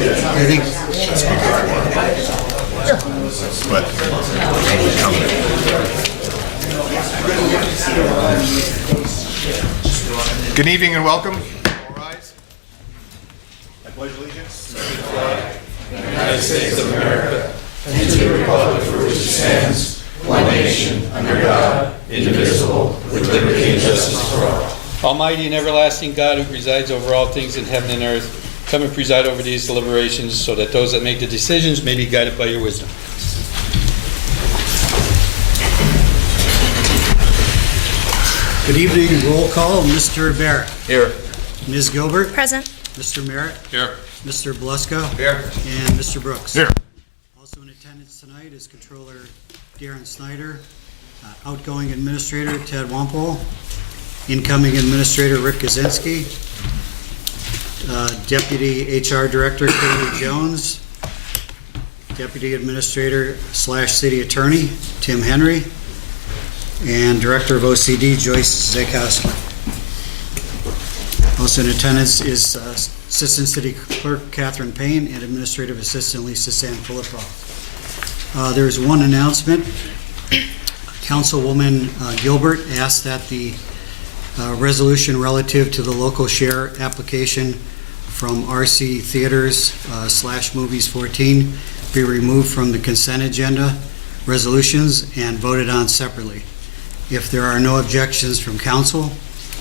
Anything? But good evening and welcome. All rise. I pledge allegiance to the flag of the United States of America and to the republic for which it stands, one nation, under God, indivisible, with liberty and justice for all. Almighty and everlasting God, who presides over all things in heaven and earth, come and preside over these deliberations so that those that make the decisions may be guided by your wisdom. Good evening. Roll call. Mr. Barrett. Here. Ms. Gilbert. Present. Mr. Merritt. Here. Mr. Blusko. Here. And Mr. Brooks. Here. Also in attendance tonight is Controller Darren Snyder, outgoing Administrator Ted Wampole, incoming Administrator Rick Kaczynski, Deputy HR Director Katie Jones, Deputy Administrator / City Attorney Tim Henry, and Director of OCD Joyce Zakowski. Also in attendance is Assistant City Clerk Catherine Payne and Administrative Assistant Lisa Sanfilippo. There's one announcement. Councilwoman Gilbert asked that the resolution relative to the local share application from RC Theaters / Movies 14 be removed from the consent agenda resolutions and voted on separately. If there are no objections from council,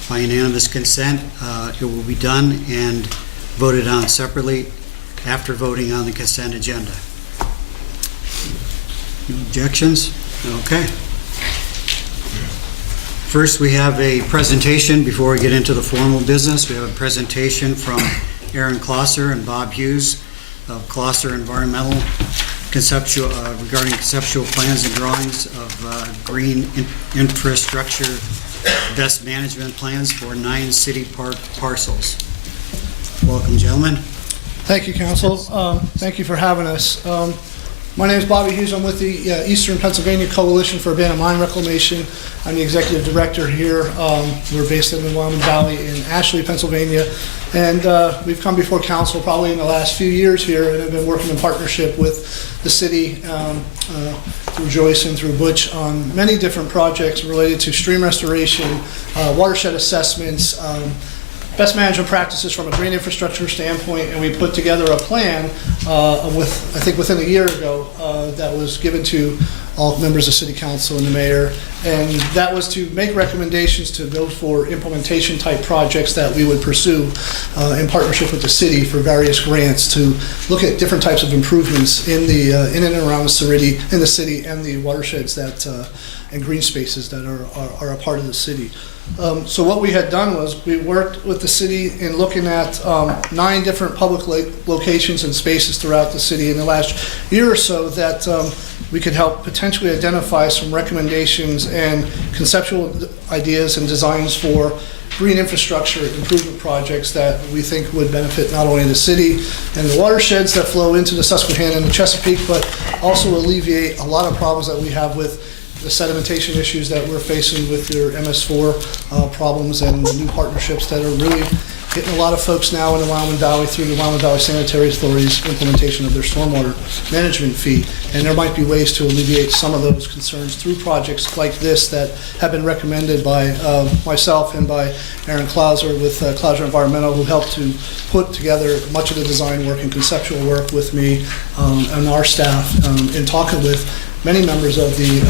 by unanimous consent, it will be done and voted on separately after voting on the consent agenda. No objections? Okay. First, we have a presentation before we get into the formal business. We have a presentation from Aaron Klosser and Bob Hughes of Klosser Environmental regarding conceptual plans and drawings of green infrastructure best management plans for 9 city park parcels. Welcome, gentlemen. Thank you, Council. Thank you for having us. My name is Bobby Hughes. I'm with the Eastern Pennsylvania Coalition for Abandoned Mine Reclamation. I'm the Executive Director here. We're based in the Wilkes-Barre Valley in Ashley, Pennsylvania. And we've come before Council probably in the last few years here and have been working in partnership with the city through Joyce and through Butch on many different projects related to stream restoration, watershed assessments, best management practices from a green infrastructure standpoint, and we put together a plan I think within a year ago that was given to all members of City Council and the Mayor, and that was to make recommendations to go for implementation type projects that we would pursue in partnership with the city for various grants to look at different types of improvements in and around the city and the watersheds that and green spaces that are a part of the city. So what we had done was we worked with the city in looking at 9 different public locations and spaces throughout the city in the last year or so that we could help potentially identify some recommendations and conceptual ideas and designs for green infrastructure improvement projects that we think would benefit not only the city and the watersheds that flow into the Susquehanna and the Chesapeake, but also alleviate a lot of problems that we have with the sedimentation issues that we're facing with your MS4 problems and the new partnerships that are really hitting a lot of folks now in the Wilkes-Barre Valley through the Wilkes-Barre Valley Sanitary Authority's implementation of their stormwater management fee. And there might be ways to alleviate some of those concerns through projects like this that have been recommended by myself and by Aaron Klauser with Klauser Environmental, who helped to put together much of the design work and conceptual work with me and our staff in talking with many members of the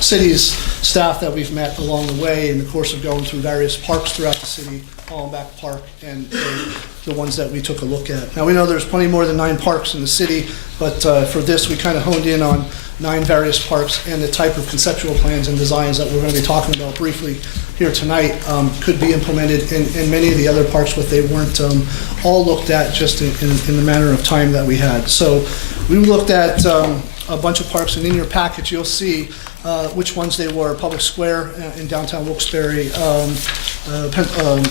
city's staff that we've met along the way in the course of going through various parks throughout the city, Hollenbach Park, and the ones that we took a look at. Now we know there's plenty more than 9 parks in the city, but for this we kind of honed in on 9 various parks and the type of conceptual plans and designs that we're going to be talking about briefly here tonight could be implemented in many of the other parks, but they weren't all looked at just in the manner of time that we had. So we looked at a bunch of parks, and in your package you'll see which ones they were: Public Square in downtown Wilkes-Barre,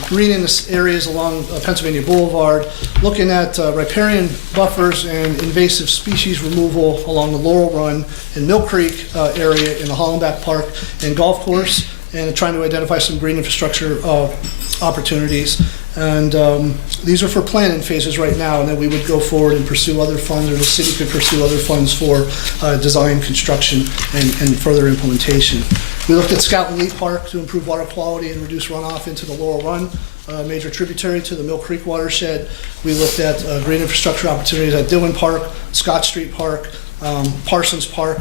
green in the areas along Pennsylvania Boulevard, looking at riparian buffers and invasive species removal along the Laurel Run and Mill Creek area in the Hollenbach Park and golf course, and trying to identify some green infrastructure opportunities. And these are for planning phases right now, and then we would go forward and pursue other funds, or the city could pursue other funds for design, construction, and further implementation. We looked at Scout and Lee Park to improve water quality and reduce runoff into the Laurel Run, a major tributary to the Mill Creek watershed. We looked at great infrastructure opportunities at Dillon Park, Scott Street Park, Parsons Park,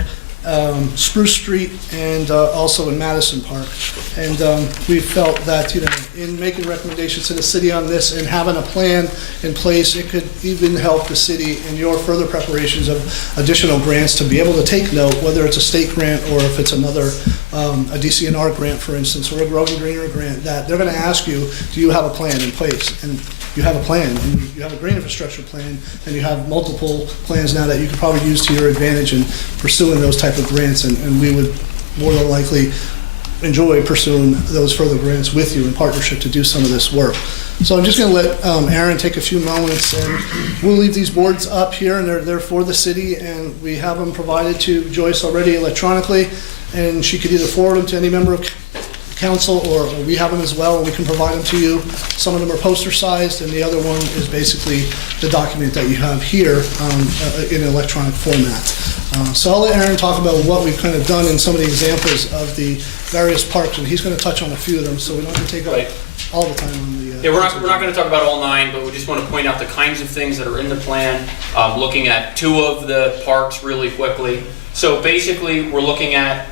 Spruce Street, and also in Madison Park. And we felt that, in making recommendations to the city on this and having a plan in place, it could even help the city in your further preparations of additional grants to be able to take note, whether it's a state grant or if it's another, a DCNR grant, for instance, or a Growing Greener grant, that they're going to ask you, do you have a plan in place? And you have a plan, and you have a green infrastructure plan, and you have multiple plans now that you could probably use to your advantage in pursuing those type of grants, and we would more than likely enjoy pursuing those further grants with you in partnership to do some of this work. So I'm just going to let Aaron take a few moments, and we'll leave these boards up here, and they're for the city, and we have them provided to Joyce already electronically, and she could either forward them to any member of council, or we have them as well, and we can provide them to you. Some of them are poster sized, and the other one is basically the document that you have here in an electronic format. So I'll let Aaron talk about what we've kind of done in some of the examples of the various parks, and he's going to touch on a few of them, so we don't have to take up all the time on the... Yeah, we're not going to talk about all 9, but we just want to point out the kinds of things that are in the plan, looking at 2 of the parks really quickly. So basically, we're looking at,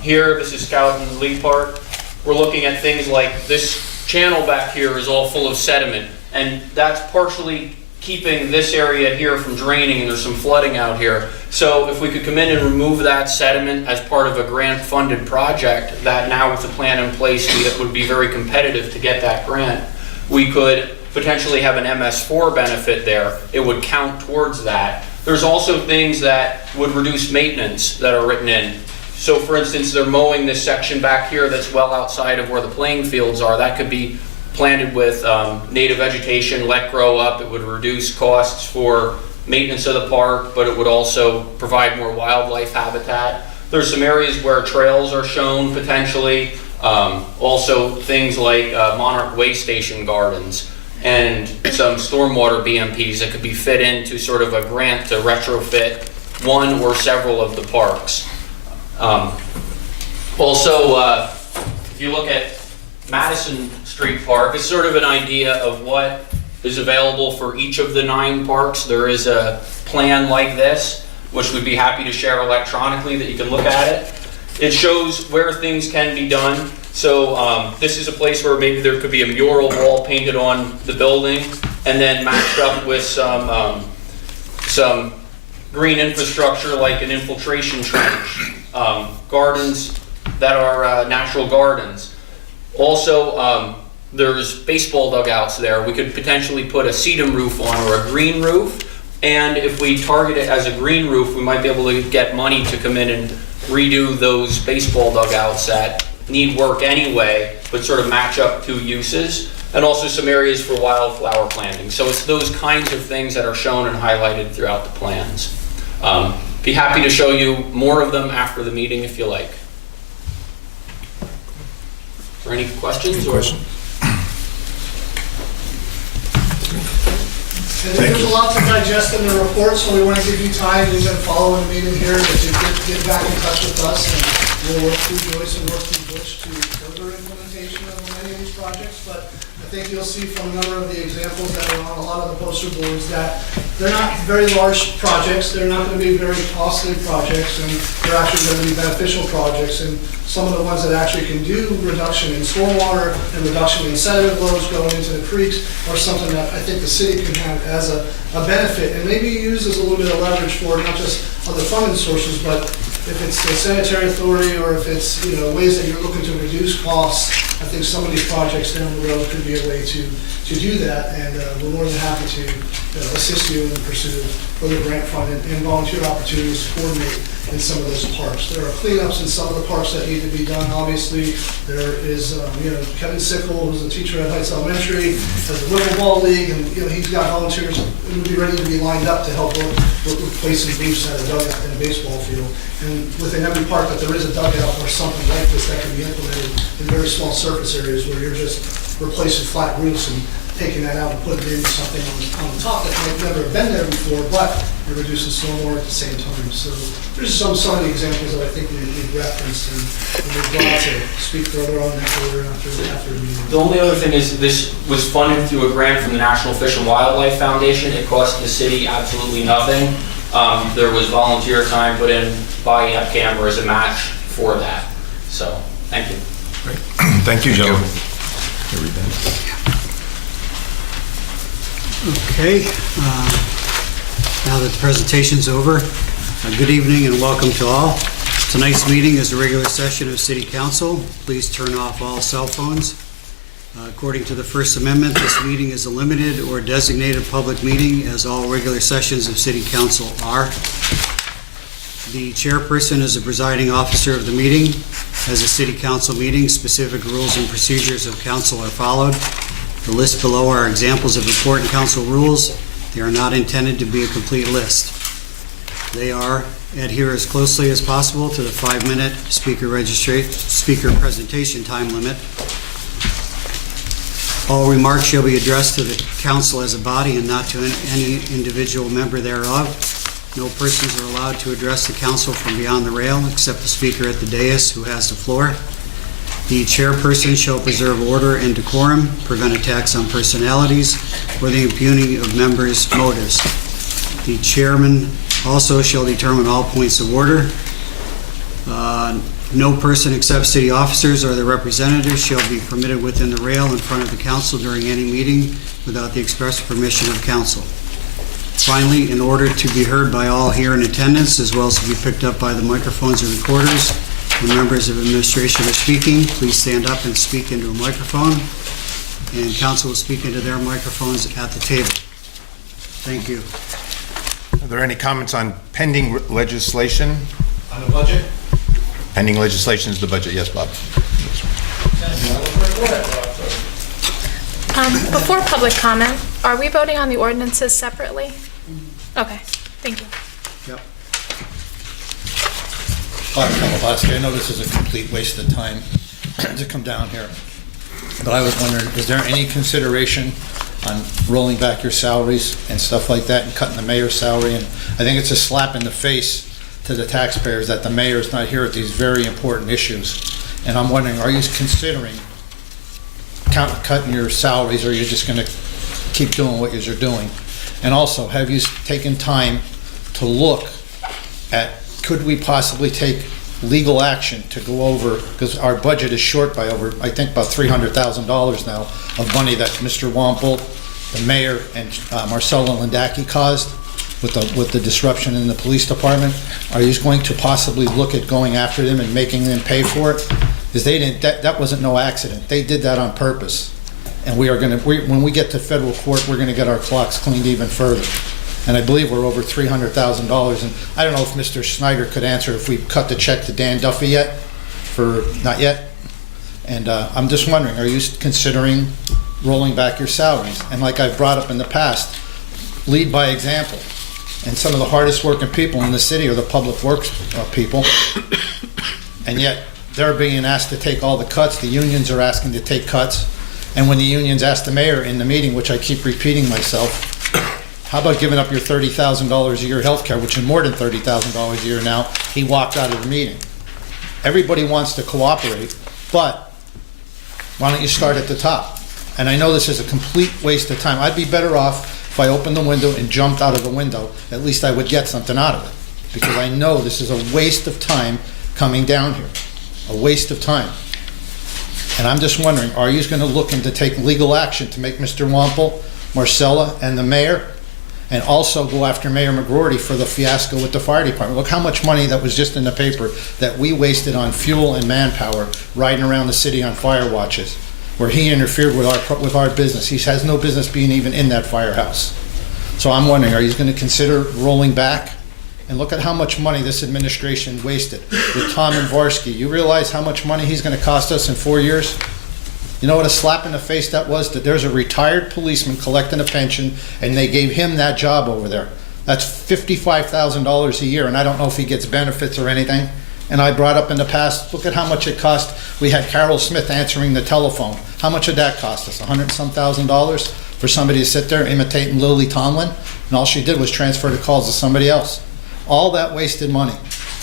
here, this is Scout and Lee Park. We're looking at things like this channel back here is all full of sediment, and that's partially keeping this area here from draining, and there's some flooding out here. So if we could come in and remove that sediment as part of a grant-funded project, that now with the plan in place, it would be very competitive to get that grant. We could potentially have an MS4 benefit there. It would count towards that. There's also things that would reduce maintenance that are written in. So for instance, they're mowing this section back here that's well outside of where the playing fields are. That could be planted with native vegetation, let grow up. It would reduce costs for maintenance of the park, but it would also provide more wildlife habitat. There's some areas where trails are shown potentially. Also things like Monarch Way Station gardens and some stormwater BMPs that could be fit into sort of a grant to retrofit one or several of the parks. If you look at Madison Street Park, it's sort of an idea of what is available for each of the 9 parks. There is a plan like this, which we'd be happy to share electronically that you can look at it. It shows where things can be done. So this is a place where maybe there could be a mural wall painted on the building and then matched up with some green infrastructure like an infiltration trench, gardens that are natural gardens. Also, there's baseball dugouts there. We could potentially put a sedum roof on or a green roof, and if we target it as a green roof, we might be able to get money to come in and redo those baseball dugouts that need work anyway, but sort of match up 2 uses, and also some areas for wildflower planting. So it's those kinds of things that are shown and highlighted throughout the plans. Be happy to show you more of them after the meeting if you like. Are there any questions? There's a lot to digest in the report, so we want to give you time, even following the meeting here, to get back in touch with us, and we'll work through Joyce and work through Butch to further implementation of many of these projects. But I think you'll see from a number of the examples that are on a lot of the poster boards that they're not very large projects, they're not going to be very costly projects, and they're actually going to be beneficial projects. And some of the ones that actually can do reduction in stormwater and reduction in sediment loads going into the creeks are something that I think the city can have as a benefit, and maybe use as a little bit of leverage for not just other funding sources, but if it's the sanitary authority or if it's ways that you're looking to reduce costs. I think some of these projects down the road could be a way to do that, and we're more than happy to assist you in the pursuit of further grant funding and volunteer opportunities to coordinate in some of those parks. There are cleanups in some of the parks that need to be done. Obviously, there is Kevin Sickle, who's a teacher at Heights Elementary, has the Wiffle League, and he's got volunteers who would be ready to be lined up to help work with placing booths at a dugout in a baseball field. And within every park that there is a dugout or something like this that can be implemented in very small surface areas where you're just replacing flat roofs and taking that out and putting in something on the top that might never have been there before, but it reduces stormwater at the same time. So there's some of the examples that I think we've referenced, and we're glad to speak further on that after the meeting. The only other thing is this was funded through a grant from the National Fish and Wildlife Foundation. It cost the city absolutely nothing. There was volunteer time put in by AppCamera as a match for that. So, thank you. Great. Thank you, gentlemen. Okay, now that the presentation's over, good evening and welcome to all. Tonight's meeting is a regular session of City Council. Please turn off all cell phones. According to the First Amendment, this meeting is a limited or designated public meeting, as all regular sessions of City Council are. The chairperson is the presiding officer of the meeting. As a City Council meeting, specific rules and procedures of council are followed. The list below are examples of important council rules. They are not intended to be a complete list. They are: adhere as closely as possible to the 5-minute speaker presentation time limit. All remarks shall be addressed to the council as a body and not to any individual member thereof. No persons are allowed to address the council from beyond the rail except the speaker at the dais, who has the floor. The chairperson shall preserve order and decorum, prevent attacks on personalities, or the impugning of members' motives. The chairman also shall determine all points of order. No person except city officers or their representatives shall be permitted within the rail in front of the council during any meeting without the express permission of council. Finally, in order to be heard by all here in attendance, as well as to be picked up by the microphones or recorders, when members of administration are speaking, please stand up and speak into a microphone, and council will speak into their microphones at the table. Thank you. Are there any comments on pending legislation? On the budget? Pending legislation is the budget. Yes, Bob. Before public comment, are we voting on the ordinances separately? Okay, thank you. Yep. I know this is a complete waste of time to come down here, but I was wondering, is there any consideration on rolling back your salaries and stuff like that and cutting the mayor's salary? And I think it's a slap in the face to the taxpayers that the mayor is not here at these very important issues. And I'm wondering, are you considering cutting your salaries, or are you just going to keep doing what you're doing? And also, have you taken time to look at, could we possibly take legal action to go over, because our budget is short by over, I think, about $300,000 now of money that Mr. Wampel, the mayor, and Marcelo Landacki caused with the disruption in the police department. Are you going to possibly look at going after them and making them pay for it? Because they didn't, that wasn't no accident. They did that on purpose. And we are going to, when we get to federal court, we're going to get our clocks cleaned even further. And I believe we're over $300,000. And I don't know if Mr. Snyder could answer if we cut the check to Dan Duffy yet, not yet. And I'm just wondering, are you considering rolling back your salaries? And like I've brought up in the past, lead by example. And some of the hardest working people in the city are the public works people. And yet they're being asked to take all the cuts. The unions are asking to take cuts. And when the unions asked the mayor in the meeting, which I keep repeating myself, how about giving up your $30,000 a year health care, which is more than $30,000 a year now, he walked out of the meeting. Everybody wants to cooperate, but why don't you start at the top? And I know this is a complete waste of time. I'd be better off if I opened the window and jumped out of the window. At least I would get something out of it, because I know this is a waste of time coming down here, a waste of time. And I'm just wondering, are you going to look into take legal action to make Mr. Wampel, Marcella, and the mayor, and also go after Mayor McGroarty for the fiasco with the fire department? Look how much money that was just in the paper that we wasted on fuel and manpower riding around the city on fire watches, where he interfered with our business. He has no business being even in that firehouse. So I'm wondering, are you going to consider rolling back? And look at how much money this administration wasted with Tom and Varsky. You realize how much money he's going to cost us in 4 years? You know what a slap in the face that was? That there's a retired policeman collecting a pension, and they gave him that job over there. That's $55,000 a year, and I don't know if he gets benefits or anything. And I brought up in the past, look at how much it cost. We had Carol Smith answering the telephone. How much did that cost us? $100-some thousand for somebody to sit there imitating Lily Tomlin? And all she did was transfer the calls to somebody else. All that wasted money.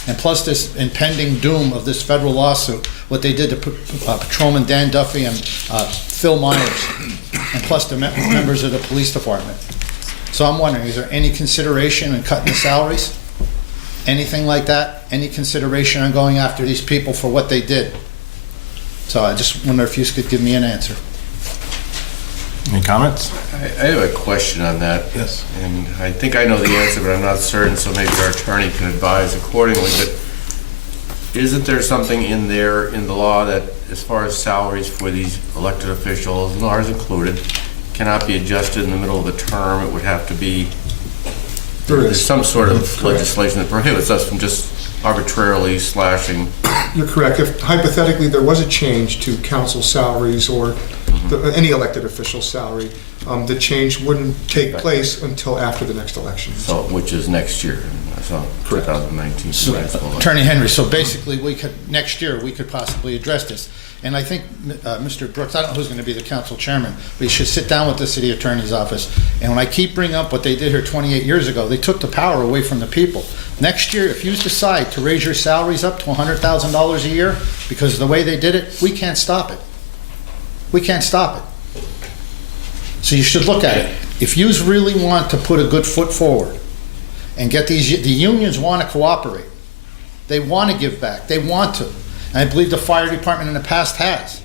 And plus this impending doom of this federal lawsuit, what they did to Patrolman Dan Duffy and Phil Myers, and plus the members of the police department. So I'm wondering, is there any consideration in cutting the salaries? Anything like that? Any consideration on going after these people for what they did? So I just wonder if you could give me an answer. Any comments? I have a question on that. Yes. And I think I know the answer, but I'm not certain, so maybe our attorney can advise accordingly. But isn't there something in there, in the law, that as far as salaries for these elected officials, and ours included, cannot be adjusted in the middle of the term? It would have to be, there's some sort of legislation that prohibits us from just arbitrarily slashing. You're correct. If hypothetically there was a change to council salaries or any elected official salary, the change wouldn't take place until after the next election. So, which is next year, so 2019. So, Attorney Henry, so basically we could, next year, we could possibly address this. And I think, Mr. Brooks, I don't know who's going to be the council chairman, but you should sit down with the city attorney's office. And when I keep bringing up what they did here 28 years ago, they took the power away from the people. Next year, if you decide to raise your salaries up to $100,000 a year, because of the way they did it, we can't stop it. We can't stop it. So you should look at it. If you really want to put a good foot forward and get the unions want to cooperate. They want to give back. They want to. And I believe the fire department in the past has.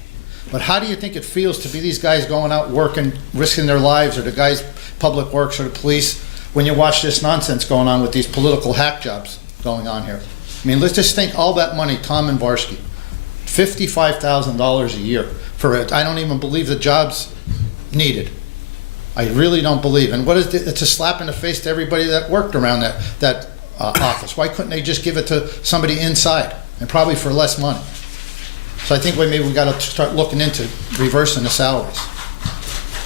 But how do you think it feels to be these guys going out working, risking their lives, or the guys, public works or the police, when you watch this nonsense going on with these political hack jobs going on here? I mean, let's just think all that money, Tom and Varsky, $55,000 a year for it. I don't even believe the job's needed. I really don't believe. And what is it? It's a slap in the face to everybody that worked around that office. Why couldn't they just give it to somebody inside, and probably for less money? So I think maybe we got to start looking into reversing the salaries.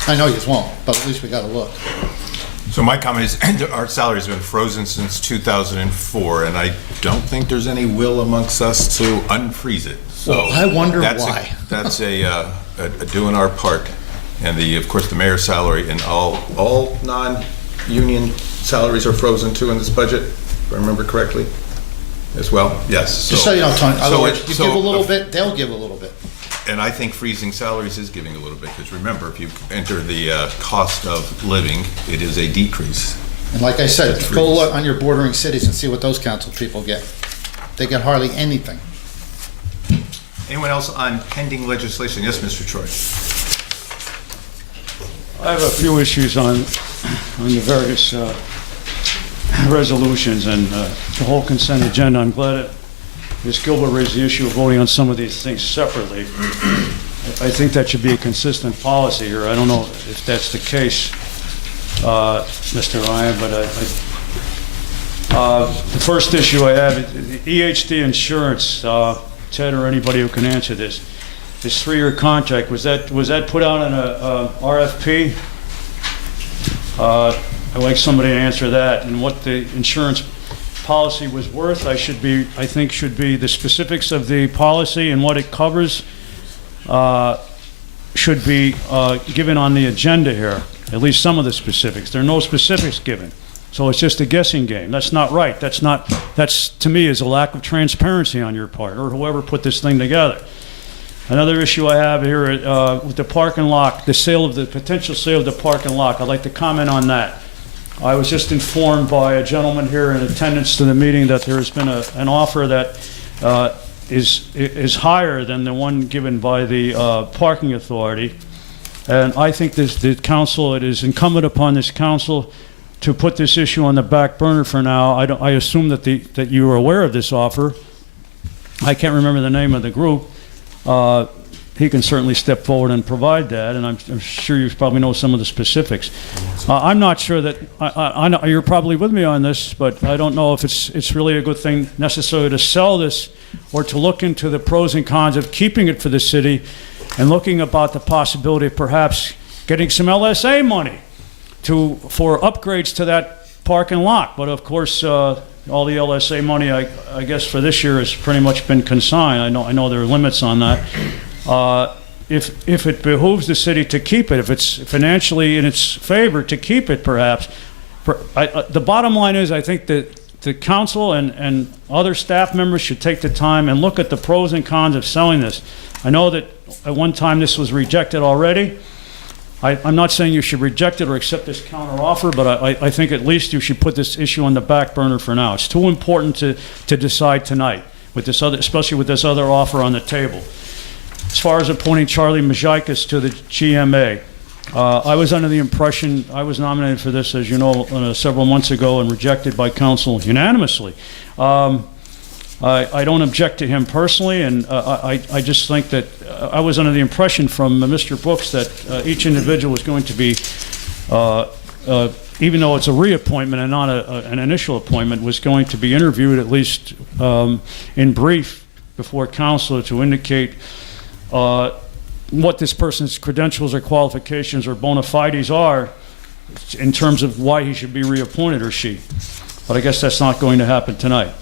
I know you won't, but at least we got to look. So my comment is, our salary's been frozen since 2004, and I don't think there's any will amongst us to unfreeze it. So Well, I wonder that's why. That's a doing our part. And of course, the mayor's salary and all non-union salaries are frozen too in this budget, if I remember correctly, as well. Yes. Just so you know, Tony, in other words, you so give a little bit, they'll give a little bit. And I think freezing salaries is giving a little bit, because remember, if you enter the cost of living, it is a decrease. And like I said, That's go reasons. look on your bordering cities and see what those council people get. They get hardly anything. Anyone else on pending legislation? Yes, Mr. Troy. I have a few issues on the various resolutions and the whole consent agenda. I'm glad that Ms. Gilbert raised the issue of voting on some of these things separately. I think that should be a consistent policy here. I don't know if that's the case, Mr. Ryan, but the first issue I have, the EHD insurance, Ted or anybody who can answer this. This 3-year contract, was that put out in a RFP? I'd like somebody to answer that, and what the insurance policy was worth. I think should be the specifics of the policy and what it covers should be given on the agenda here, at least some of the specifics. There are no specifics given. So it's just a guessing game. That's not right. That's to me is a lack of transparency on your part, or whoever put this thing together. Another issue I have here with the parking lot, the potential sale of the parking lot. I'd like to comment on that. I was just informed by a gentleman here in attendance to the meeting that there has been an offer that is higher than the one given by the parking authority. And I think it is incumbent upon this council to put this issue on the back burner for now. I assume that you are aware of this offer. I can't remember the name of the group. He can certainly step forward and provide that, and I'm sure you probably know some of the specifics. I'm not sure that, I know you're probably with me on this, but I don't know if it's really a good thing necessarily to sell this, or to look into the pros and cons of keeping it for the city and looking about the possibility of perhaps getting some LSA money for upgrades to that parking lot. But of course, all the LSA money, I guess for this year has pretty much been consigned. I know there are limits on that. If it behooves the city to keep it, if it's financially in its favor to keep it perhaps, the bottom line is I think that the council and other staff members should take the time and look at the pros and cons of selling this. I know that at one time this was rejected already. I'm not saying you should reject it or accept this counter offer, but I think at least you should put this issue on the back burner for now. It's too important to decide tonight, with this other, especially with this other offer on the table. As far as appointing Charlie Majikas to the GMA, I was under the impression, I was nominated for this, as you know, several months ago and rejected by council unanimously. I don't object to him personally, and I just think that I was under the impression from Mr. Brooks that each individual was going to be, even though it's a reappointment and not an initial appointment, was going to be interviewed at least in brief before council to indicate what this person's credentials or qualifications or bona fides are in terms of why he should be reappointed, or she. But I guess that's not going to happen tonight,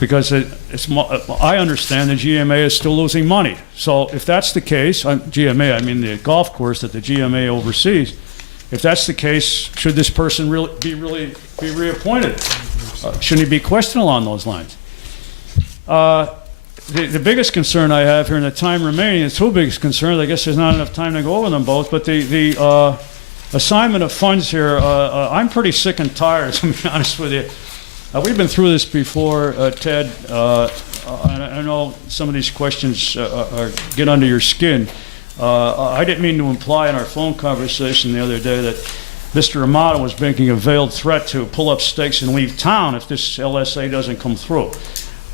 because I understand the GMA is still losing money. So if that's the case, GMA, I mean the golf course that the GMA oversees, if that's the case, should this person be reappointed? Shouldn't he be questioned along those lines? The biggest concern I have here in the time remaining, the two biggest concerns, I guess there's not enough time to go over them both, but the assignment of funds here, I'm pretty sick and tired, to be honest with you. We've been through this before, Ted. I know some of these questions get under your skin. I didn't mean to imply in our phone conversation the other day that Mr. Amato was making a veiled threat to pull up stakes and leave town if this LSA doesn't come through.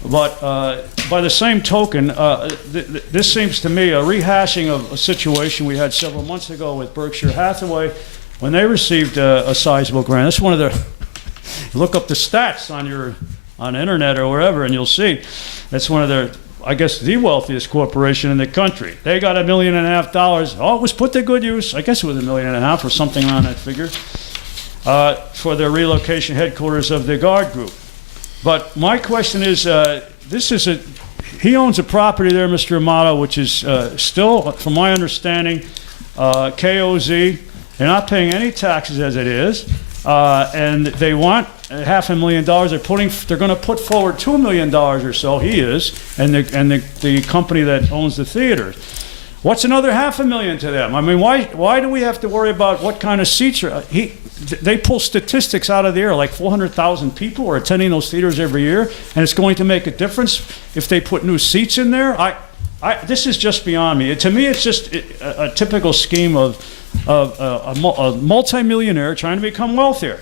But by the same token, this seems to me a rehashing of a situation we had several months ago with Berkshire Hathaway when they received a sizable grant. That's one of the, look up the stats on the internet or wherever and you'll see, that's one of their, I guess, the wealthiest corporation in the country. They got $1.5 million. Oh, it was put to good use. I guess it was $1.5 million or something around that figure for their relocation headquarters of the Guard Group. But my question is, he owns a property there, Mr. Amato, which is still, from my understanding, KOZ. They're not paying any taxes as it is, and they want $500,000. They're going to put forward $2 million or so. He is, and the company that owns the theaters. What's another $500,000 to them? I mean, why do we have to worry about what kind of seats are? They pull statistics out of the air, like 400,000 people are attending those theaters every year, and it's going to make a difference if they put new seats in there. This is just beyond me. To me, it's just a typical scheme of a multimillionaire trying to become wealthier.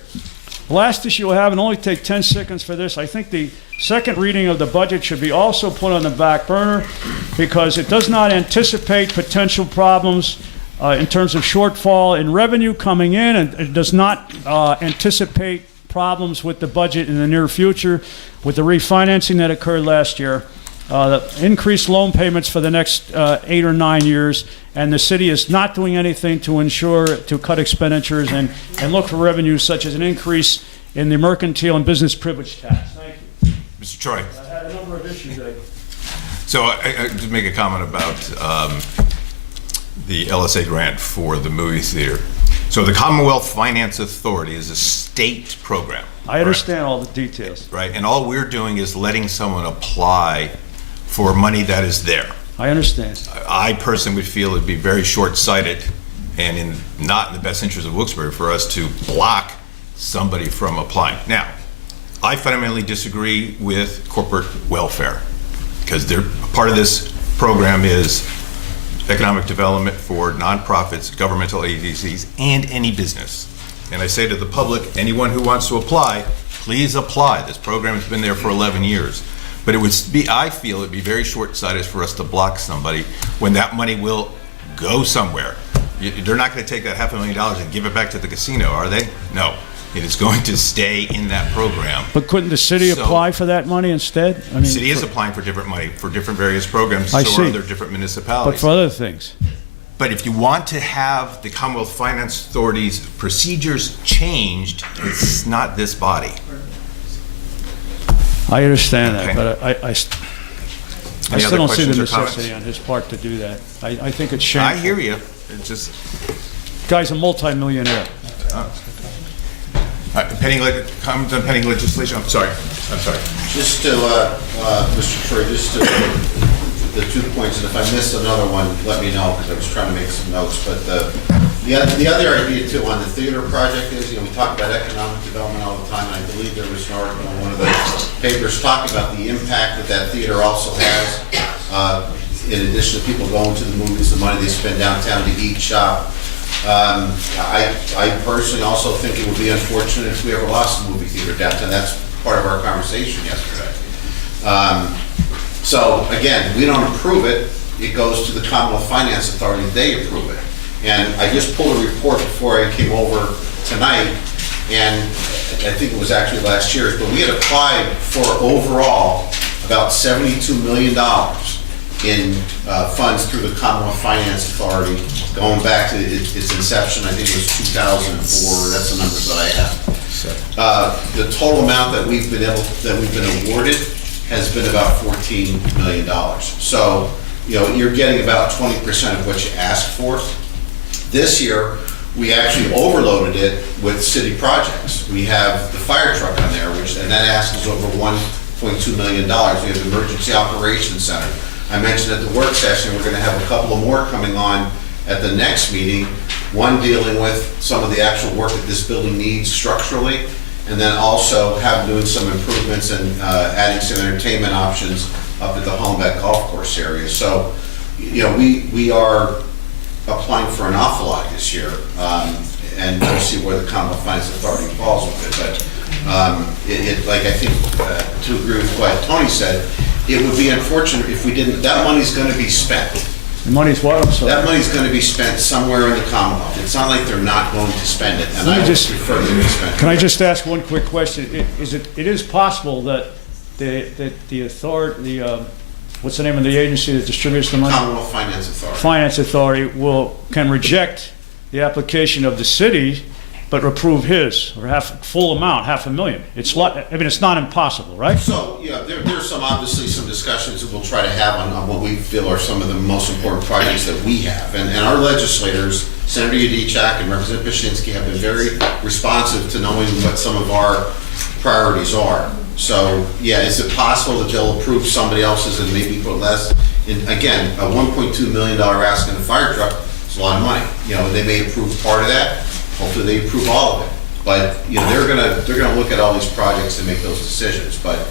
The last issue we'll have, and only take 10 seconds for this, I think the second reading of the budget should be also put on the back burner because it does not anticipate potential problems in terms of shortfall in revenue coming in, and it does not anticipate problems with the budget in the near future with the refinancing that occurred last year, the increased loan payments for the next 8 or 9 years, and the city is not doing anything to ensure to cut expenditures and look for revenues such as an increase in the mercantile and business privilege tax. Thank you. Mr. Troy. I had a number of issues. So I to make a comment about the LSA grant for the movie theater. So the Commonwealth Finance Authority is a state program. I understand all the details. Right, and all we're doing is letting someone apply for money that is there. I understand. I personally would feel it'd be very short-sighted and not in the best interest of Wilkes-Barre for us to block somebody from applying. Now, I fundamentally disagree with corporate welfare because part of this program is economic development for nonprofits, governmental agencies, and any business. And I say to the public, anyone who wants to apply, please apply. This program has been there for 11 years. But I feel it'd be very short-sighted for us to block somebody when that money will go somewhere. They're not going to take that $500,000 and give it back to the casino, are they? No. It is going to stay in that program. But couldn't the city apply for that money instead? I mean, the city is applying for different money for different various programs. I so see. are other different municipalities. But for other things. But if you want to have the Commonwealth Finance Authority's procedures changed, it's not this body. I understand Okay. that, but I Any still other don't see the questions or comments? necessity on his part to do that. I think it's I shameful. hear you. It's just, Guy's a multimillionaire. comments on pending legislation, I'm sorry. Just to, Mr. Troy, just to the 2 points, and if I missed another one, let me know, because I was trying to make some notes. But the other idea too on the theater project is, we talk about economic development all the time, and I believe there was an article in one of the papers talking about the impact that theater also has. In addition to people going to the movies, the money they spend downtown to eat, shop. I personally also think it would be unfortunate if we ever lost a movie theater downtown. That's part of our conversation yesterday. So again, we don't approve it. It goes to the Commonwealth Finance Authority. They approve it. And I just pulled a report before I came over tonight, and I think it was actually last year's, but we had applied for overall about $72 million in funds through the Commonwealth Finance Authority, going back to its inception. I think it was 2004. That's the numbers that I have. The total amount that we've been awarded has been about $14 million. So, you're getting about 20% of what you asked for. This year, we actually overloaded it with city projects. We have the fire truck on there, and that ask is over $1.2 million. We have the Emergency Operations Center. I mentioned at the work session, we're gonna have a couple of more coming on at the next meeting. One dealing with some of the actual work that this building needs structurally, and then also doing some improvements and adding some entertainment options up at the Holmbeck Golf Course area. So, we are applying for an awful lot this year, and we'll see where the Commonwealth Finance Authority falls with it. But like I think, to agree with what Tony said, it would be unfortunate if we didn't. That money's going to be spent. The money's what? I'm sorry. That money's going to be spent somewhere in the Commonwealth. It's not like they're not going to spend it, and Let me I just- prefer them to spend it. Can I just ask one quick question? It is possible that the authority, what's the name of the agency that distributes the money? Commonwealth Finance Authority. Finance Authority can reject the application of the city, but approve his, or full amount, $500,000. It's not impossible, right? So, there's obviously some discussions that we'll try to have on what we feel are some of the most important projects that we have. And our legislators, Senator Yudichak and Representative Pashinsky, have been very responsive to knowing what some of our priorities are. So, is it possible that they'll approve somebody else's and maybe put less? And again, a $1.2 million ask in the fire truck is a lot of money. They may approve part of that. Hopefully they approve all of it. But, they're gonna look at all these projects and make those decisions. But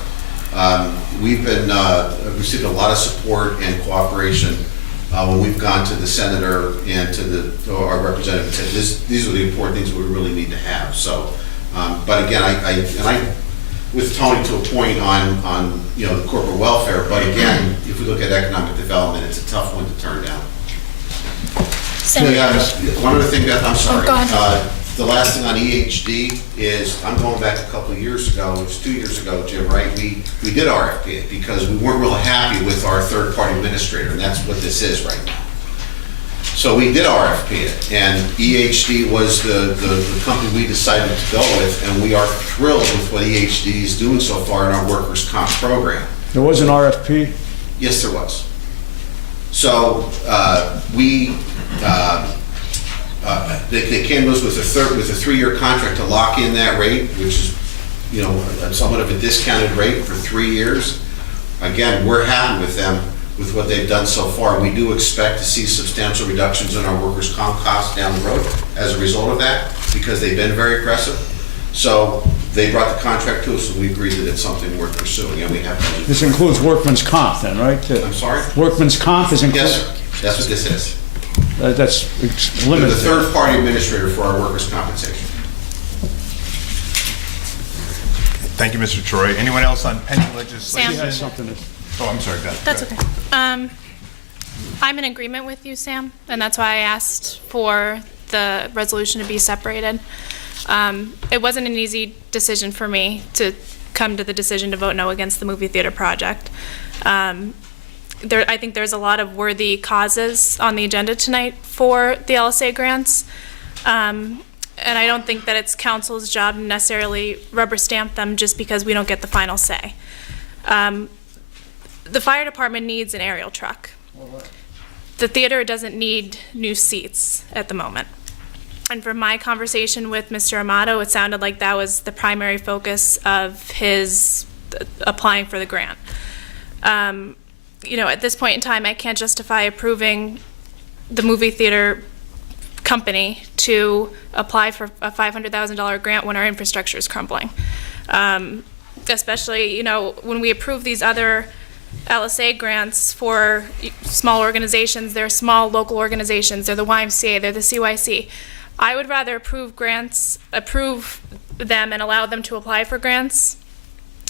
we've been received a lot of support and cooperation when we've gone to the senator and to our representative and said, these are the important things we really need to have. So, but again, I with Tony to a point on the corporate welfare. But again, if we look at economic development, it's a tough one to turn down. One other thing, Beth, I'm sorry. Oh, go ahead. The last thing on EHD is, I'm going back a couple of years ago, it was 2 years ago, Jim, right? We did RFP it because we weren't real happy with our third-party administrator, and that's what this is right now. So we did RFP it, and EHD was the company we decided to go with, and we are thrilled with what EHD is doing so far in our workers' comp program. There was an RFP? Yes, there was. So they came to us with a 3-year contract to lock in that rate, which is, somewhat of a discounted rate for 3 years. Again, we're happy with them, with what they've done so far. We do expect to see substantial reductions in our workers' comp costs down the road as a result of that, because they've been very aggressive. So they brought the contract to us, and we agreed that it's something worth pursuing, and we have to. This includes workman's comp then, right? I'm sorry? Workman's comp is included? Yes, sir. That's what this is. That's We're limited. the third-party administrator for our workers' compensation. Thank you, Mr. Troy. Anyone else on pending legislation? He has something to... Oh, I'm sorry, Beth. That's okay. I'm in agreement with you, Sam, and that's why I asked for the resolution to be separated. It wasn't an easy decision for me to come to the decision to vote no against the movie theater project. I think there's a lot of worthy causes on the agenda tonight for the LSA grants. And I don't think that it's council's job to necessarily rubber stamp them just because we don't get the final say. The fire department needs an aerial truck. The theater doesn't need new seats at the moment. And from my conversation with Mr. Amato, it sounded like that was the primary focus of his applying for the grant. You know, at this point in time, I can't justify approving the movie theater company to apply for a $500,000 grant when our infrastructure is crumbling. Especially, you know, when we approve these other LSA grants for small organizations, they're small local organizations, they're the YMCA, they're the CYC. I would rather approve them and allow them to apply for grants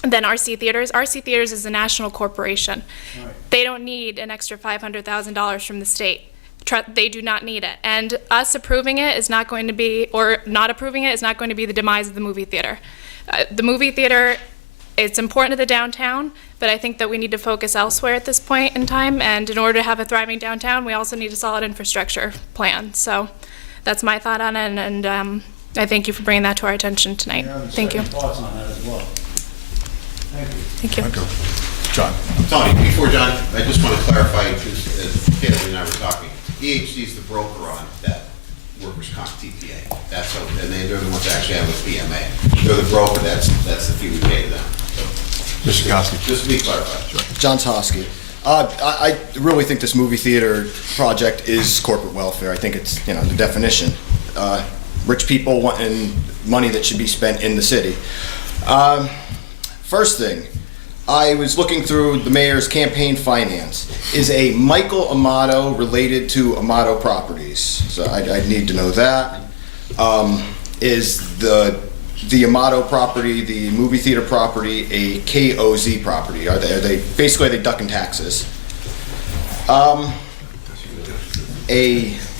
than RC Theaters. RC Theaters is a national corporation. Right. They don't need an extra $500,000 from the state. They do not need it. And us approving it is not going to be, or not approving it is not going to be the demise of the movie theater. The movie theater, it's important to the downtown, but I think that we need to focus elsewhere at this point in time. And in order to have a thriving downtown, we also need a solid infrastructure plan. So that's my thought on it, and I thank you for bringing that to our attention tonight. Thank you. Thoughts on that as well. Thank you. John. Tony, before John, I just want to clarify, because as Kaylee and I were talking, EHD is the broker on that workers' comp TPA. That's how, and they're the ones that actually have a PMA. They're the broker, that's the fee we pay to them. So, Mr. Kosky. just to be clarified. John Tosky. I really think this movie theater project is corporate welfare. I think it's, you know, the definition. Rich people wanting money that should be spent in the city. First thing, I was looking through the mayor's campaign finance. Is a Michael Amato related to Amato Properties? So I need to know that. Is the Amato property, the movie theater property, a KOZ property? Are they basically, are they ducking taxes?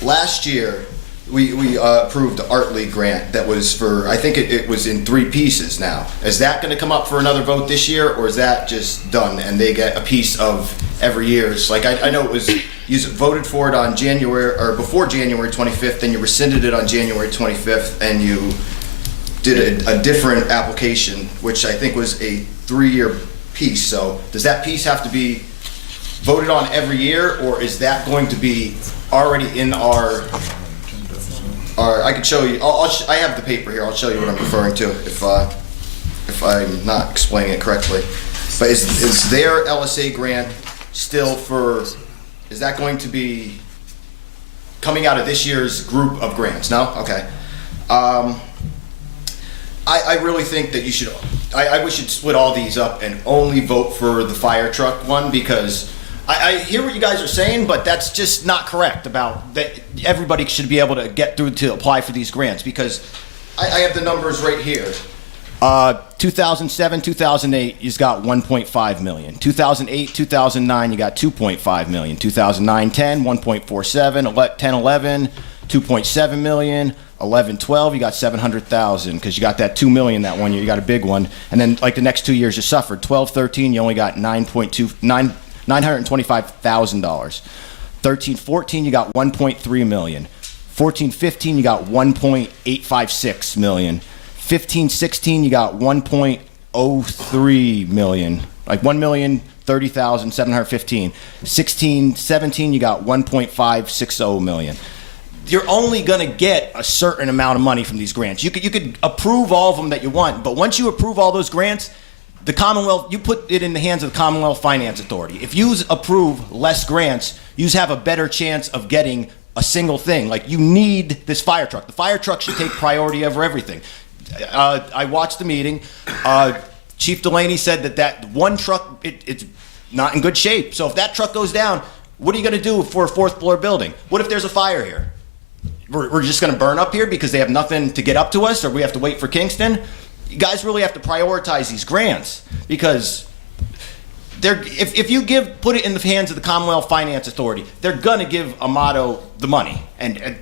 Last year, we approved the Art League grant that was for, I think it was in 3 pieces now. Is that gonna come up for another vote this year, or is that just done and they get a piece of every year's? Like, I know it was, you voted for it on January, or before January 25th, then you rescinded it on January 25th, and you did a different application, which I think was a 3-year piece. So does that piece have to be voted on every year, or is that going to be already in our I could show you, I have the paper here, I'll show you what I'm referring to if I'm not explaining it correctly. But is their LSA grant still for, is that going to be coming out of this year's group of grants? No? Okay. I really think that you should, we should split all these up and only vote for the fire truck one, because I hear what you guys are saying, but that's just not correct about that. Everybody should be able to get through to apply for these grants, because I have the numbers right here. 2007, 2008, you got 1.5 million. 2008, 2009, you got 2.5 million. 2009, 10, 1.47. 10, 11, 2.7 million. 11, 12, you got 700,000, because you got that 2 million that one year, you got a big one. And then like the next 2 years you suffered. 12, 13, you only got $925,000. 13, 14, you got 1.3 million. 14, 15, you got 1.856 million. 15, 16, you got 1.03 million. Like 1,030,715. 16, 17, you got 1.560 million. You're only going to get a certain amount of money from these grants. You could approve all of them that you want, but once you approve all those grants, the Commonwealth, you put it in the hands of the Commonwealth Finance Authority. If you approve less grants, you have a better chance of getting a single thing. Like, you need this fire truck. The fire truck should take priority over everything. I watched the meeting. Chief Delaney said that one truck, it's not in good shape. So if that truck goes down, what are you going to do for a 4th floor building? What if there's a fire here? We're just going to burn up here because they have nothing to get up to us, or we have to wait for Kingston? You guys really have to prioritize these grants, because if you put it in the hands of the Commonwealth Finance Authority, they're going to give Amato the money. And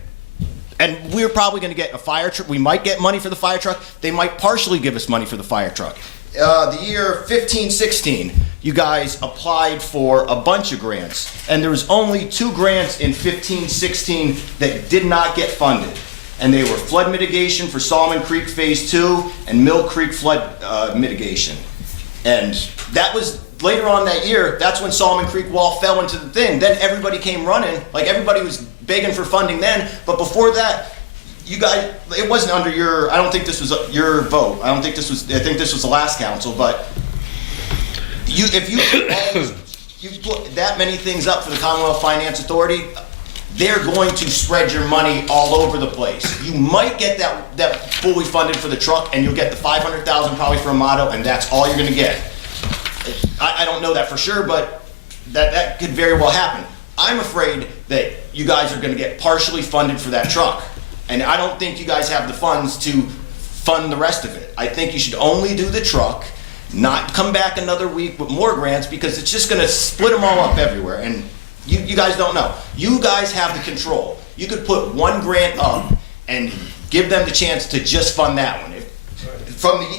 we're probably going to get a fire truck. We might get money for the fire truck. They might partially give us money for the fire truck. The year 15-16, you guys applied for a bunch of grants, and there was only 2 grants in 15-16 that did not get funded, and they were flood mitigation for Solomon Creek Phase 2 and Mill Creek flood mitigation. And that was later on that year, that's when Solomon Creek Wall fell into the thing. Then everybody came running, like everybody was begging for funding then, but before that, you guys, it wasn't under your, I don't think this was your vote. I think this was the last council, but if you put that many things up for the Commonwealth Finance Authority, they're going to spread your money all over the place. You might get that fully funded for the truck, and you'll get the $500,000 probably for a motto, and that's all you're gonna get. I don't know that for sure, but that could very well happen. I'm afraid that you guys are gonna get partially funded for that truck, and I don't think you guys have the funds to fund the rest of it. I think you should only do the truck, not come back another week with more grants, because it's just gonna split them all up everywhere, and you guys don't know. You guys have the control. You could put one grant up and give them the chance to just fund that one.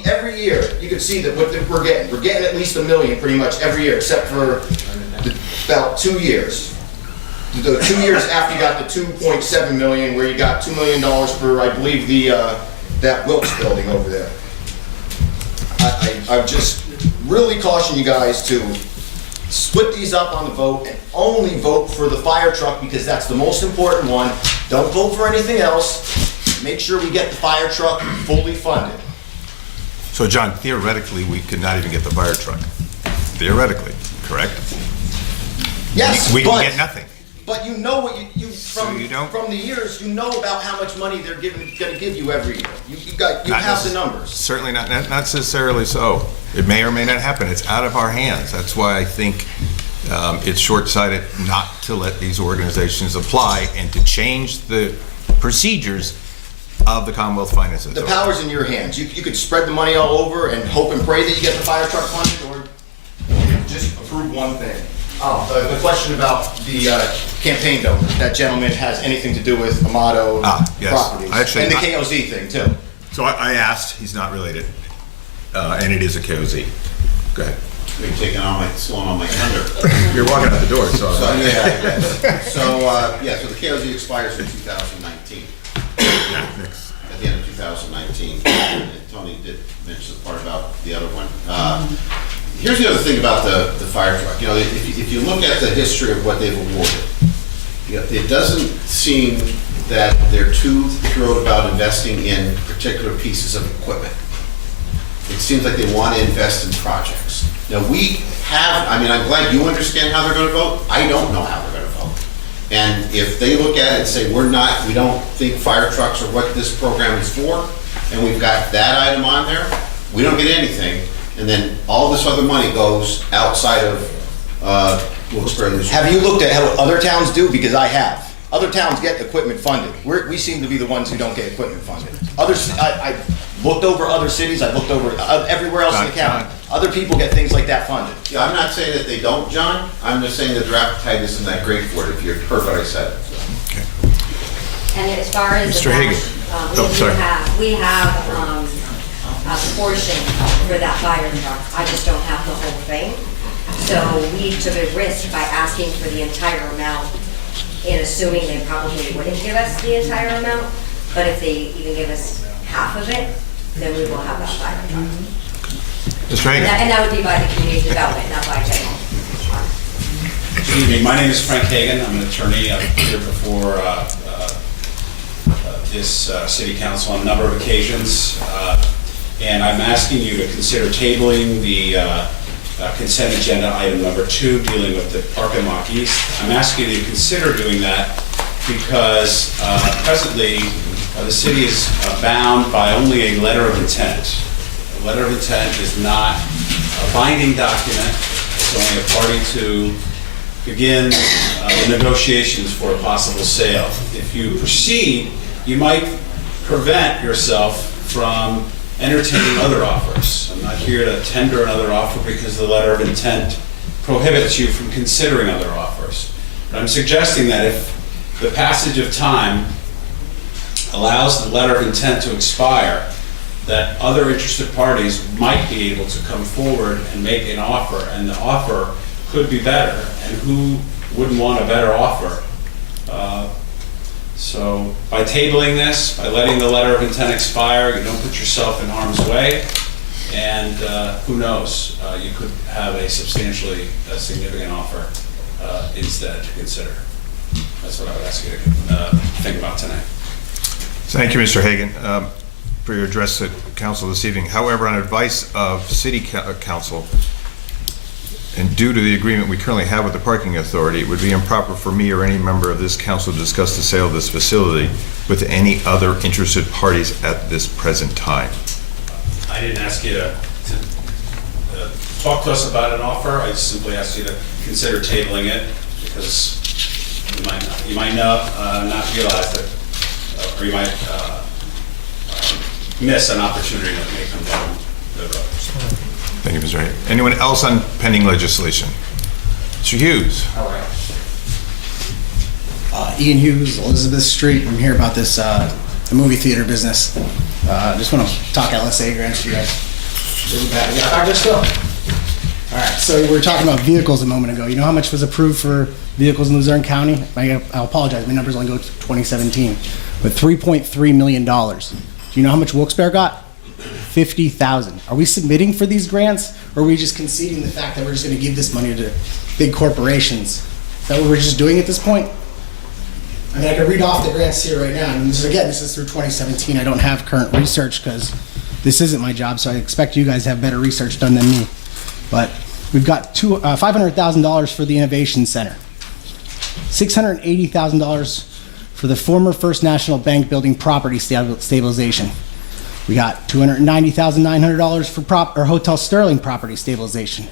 Every year, you can see that what we're getting. We're getting at least $1 million pretty much every year, except for about 2 years. The 2 years after you got the $2.7 million, where you got $2 million for, I believe, that Wilkes building over there. I just really caution you guys to split these up on the vote and only vote for the fire truck, because that's the most important one. Don't vote for anything else. Make sure we get the fire truck fully funded. So John, theoretically, we could not even get the fire truck. Theoretically, correct? Yes, we can get nothing. But you know what you from the years, you know about how much money they're going to give you every year. You have the numbers. Certainly not necessarily so. It may or may not happen. It's out of our hands. That's why I think it's short-sighted not to let these organizations apply and to change the procedures of the Commonwealth Finance Authority. The power's in your hands. You could spread the money all over and hope and pray that you get the fire truck funded, or just approve one thing. The question about the campaign donor, that gentleman has anything to do with Amato yes. properties. Actually, and the KOZ thing, too. So I asked, he's not related, and it is a KOZ. Go ahead. You're taking slowing on my thunder. You're walking out the door, so. So, yeah, I guess. So the KOZ expires in 2019. At the end of 2019. And Tony did mention the part about the other one. Here's the other thing about the fire truck. You know, if you look at the history of what they've awarded, it doesn't seem that they're too thrilled about investing in particular pieces of equipment. It seems like they want to invest in projects. Now I'm glad you understand how they're going to vote. I don't know how they're going to vote. And if they look at it and say, we don't think fire trucks are what this program is for, and we've got that item on there, we don't get anything, and then all this other money goes outside of Wilkes-Barre. Have you looked at how other towns do? Because I have. Other towns get equipment funded. We seem to be the ones who don't get equipment funded. I looked over other cities, I looked over everywhere else in the county. Other people get things like that funded. Yeah, I'm not saying that they don't, John. I'm just saying that their appetite isn't that great for it, if you heard what I said. Okay. And as far as Mr. Hagan. we have a portion for that fire truck. I just don't have the whole thing. So we took a risk by asking for the entire amount and assuming they probably wouldn't give us the entire amount. But if they even give us half of it, then we will have that fire truck. Mr. Hagan. And that would be by the community development, not by general. Good evening. My name is Frank Hagan. I'm an attorney. I've appeared before this city council on a number of occasions. And I'm asking you to consider tabling the consent agenda item number 2, dealing with the Park and Walk East. I'm asking you to consider doing that because presently the city is bound by only a letter of intent. A letter of intent is not a binding document. It's only a party to begin the negotiations for a possible sale. If you proceed, you might prevent yourself from entertaining other offers. I'm not here to tender another offer because the letter of intent prohibits you from considering other offers. But I'm suggesting that if the passage of time allows the letter of intent to expire, that other interested parties might be able to come forward and make an offer, and the offer could be better, and who wouldn't want a better offer? So by tabling this, by letting the letter of intent expire, you don't put yourself in harm's way, And who knows, you could have a substantially significant offer instead to consider. That's what I would ask you to think about tonight. Thank you, Mr. Hagan, for your address to council this evening. However, on advice of City Council, and due to the agreement we currently have with the parking authority, it would be improper for me or any member of this council to discuss the sale of this facility with any other interested parties at this present time. I didn't ask you to talk to us about an offer. I simply asked you to consider tabling it because you might not realize that, or you might miss an opportunity that may come down the road. Thank you, Mr. Hagan. Anyone else on pending legislation? Mr. Hughes. All right. Ian Hughes, Elizabeth Street. I'm here about this the movie theater business. Just want to talk LSA grants to you guys. Really bad. You got five still? All right. So we were talking about vehicles a moment ago. You know how much was approved for vehicles in Luzerne County? I apologize. My numbers only go to 2017, but $3.3 million. Do you know how much Wilkes-Barre got? $50,000. Are we submitting for these grants, or are we just conceding the fact that we're just going to give this money to big corporations? Is that what we're just doing at this point? I mean, I can read off the grants here right now. And this is through 2017. I don't have current research because this isn't my job, so I expect you guys to have better research done than me. But we've got $500,000 for the Innovation Center, $680,000 for the former First National Bank building property stabilization. We got $290,900 for Hotel Sterling property stabilization.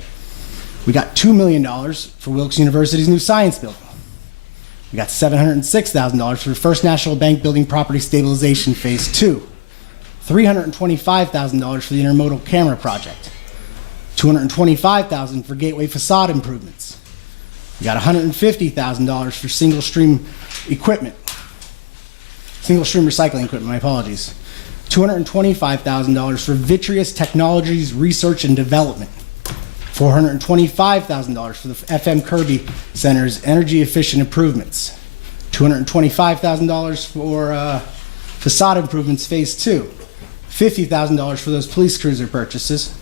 We got $2 million for Wilkes University's new science building. We got $706,000 for the First National Bank building property stabilization phase 2. $325,000 for the intermodal camera project. $225,000 for gateway facade improvements. We got $150,000 for single stream recycling equipment, my apologies. $225,000 for Vitreous Technologies Research and Development. $425,000 for the FM Kirby Center's energy efficient improvements. $225,000 for facade improvements phase 2. $50,000 for those police cruiser purchases.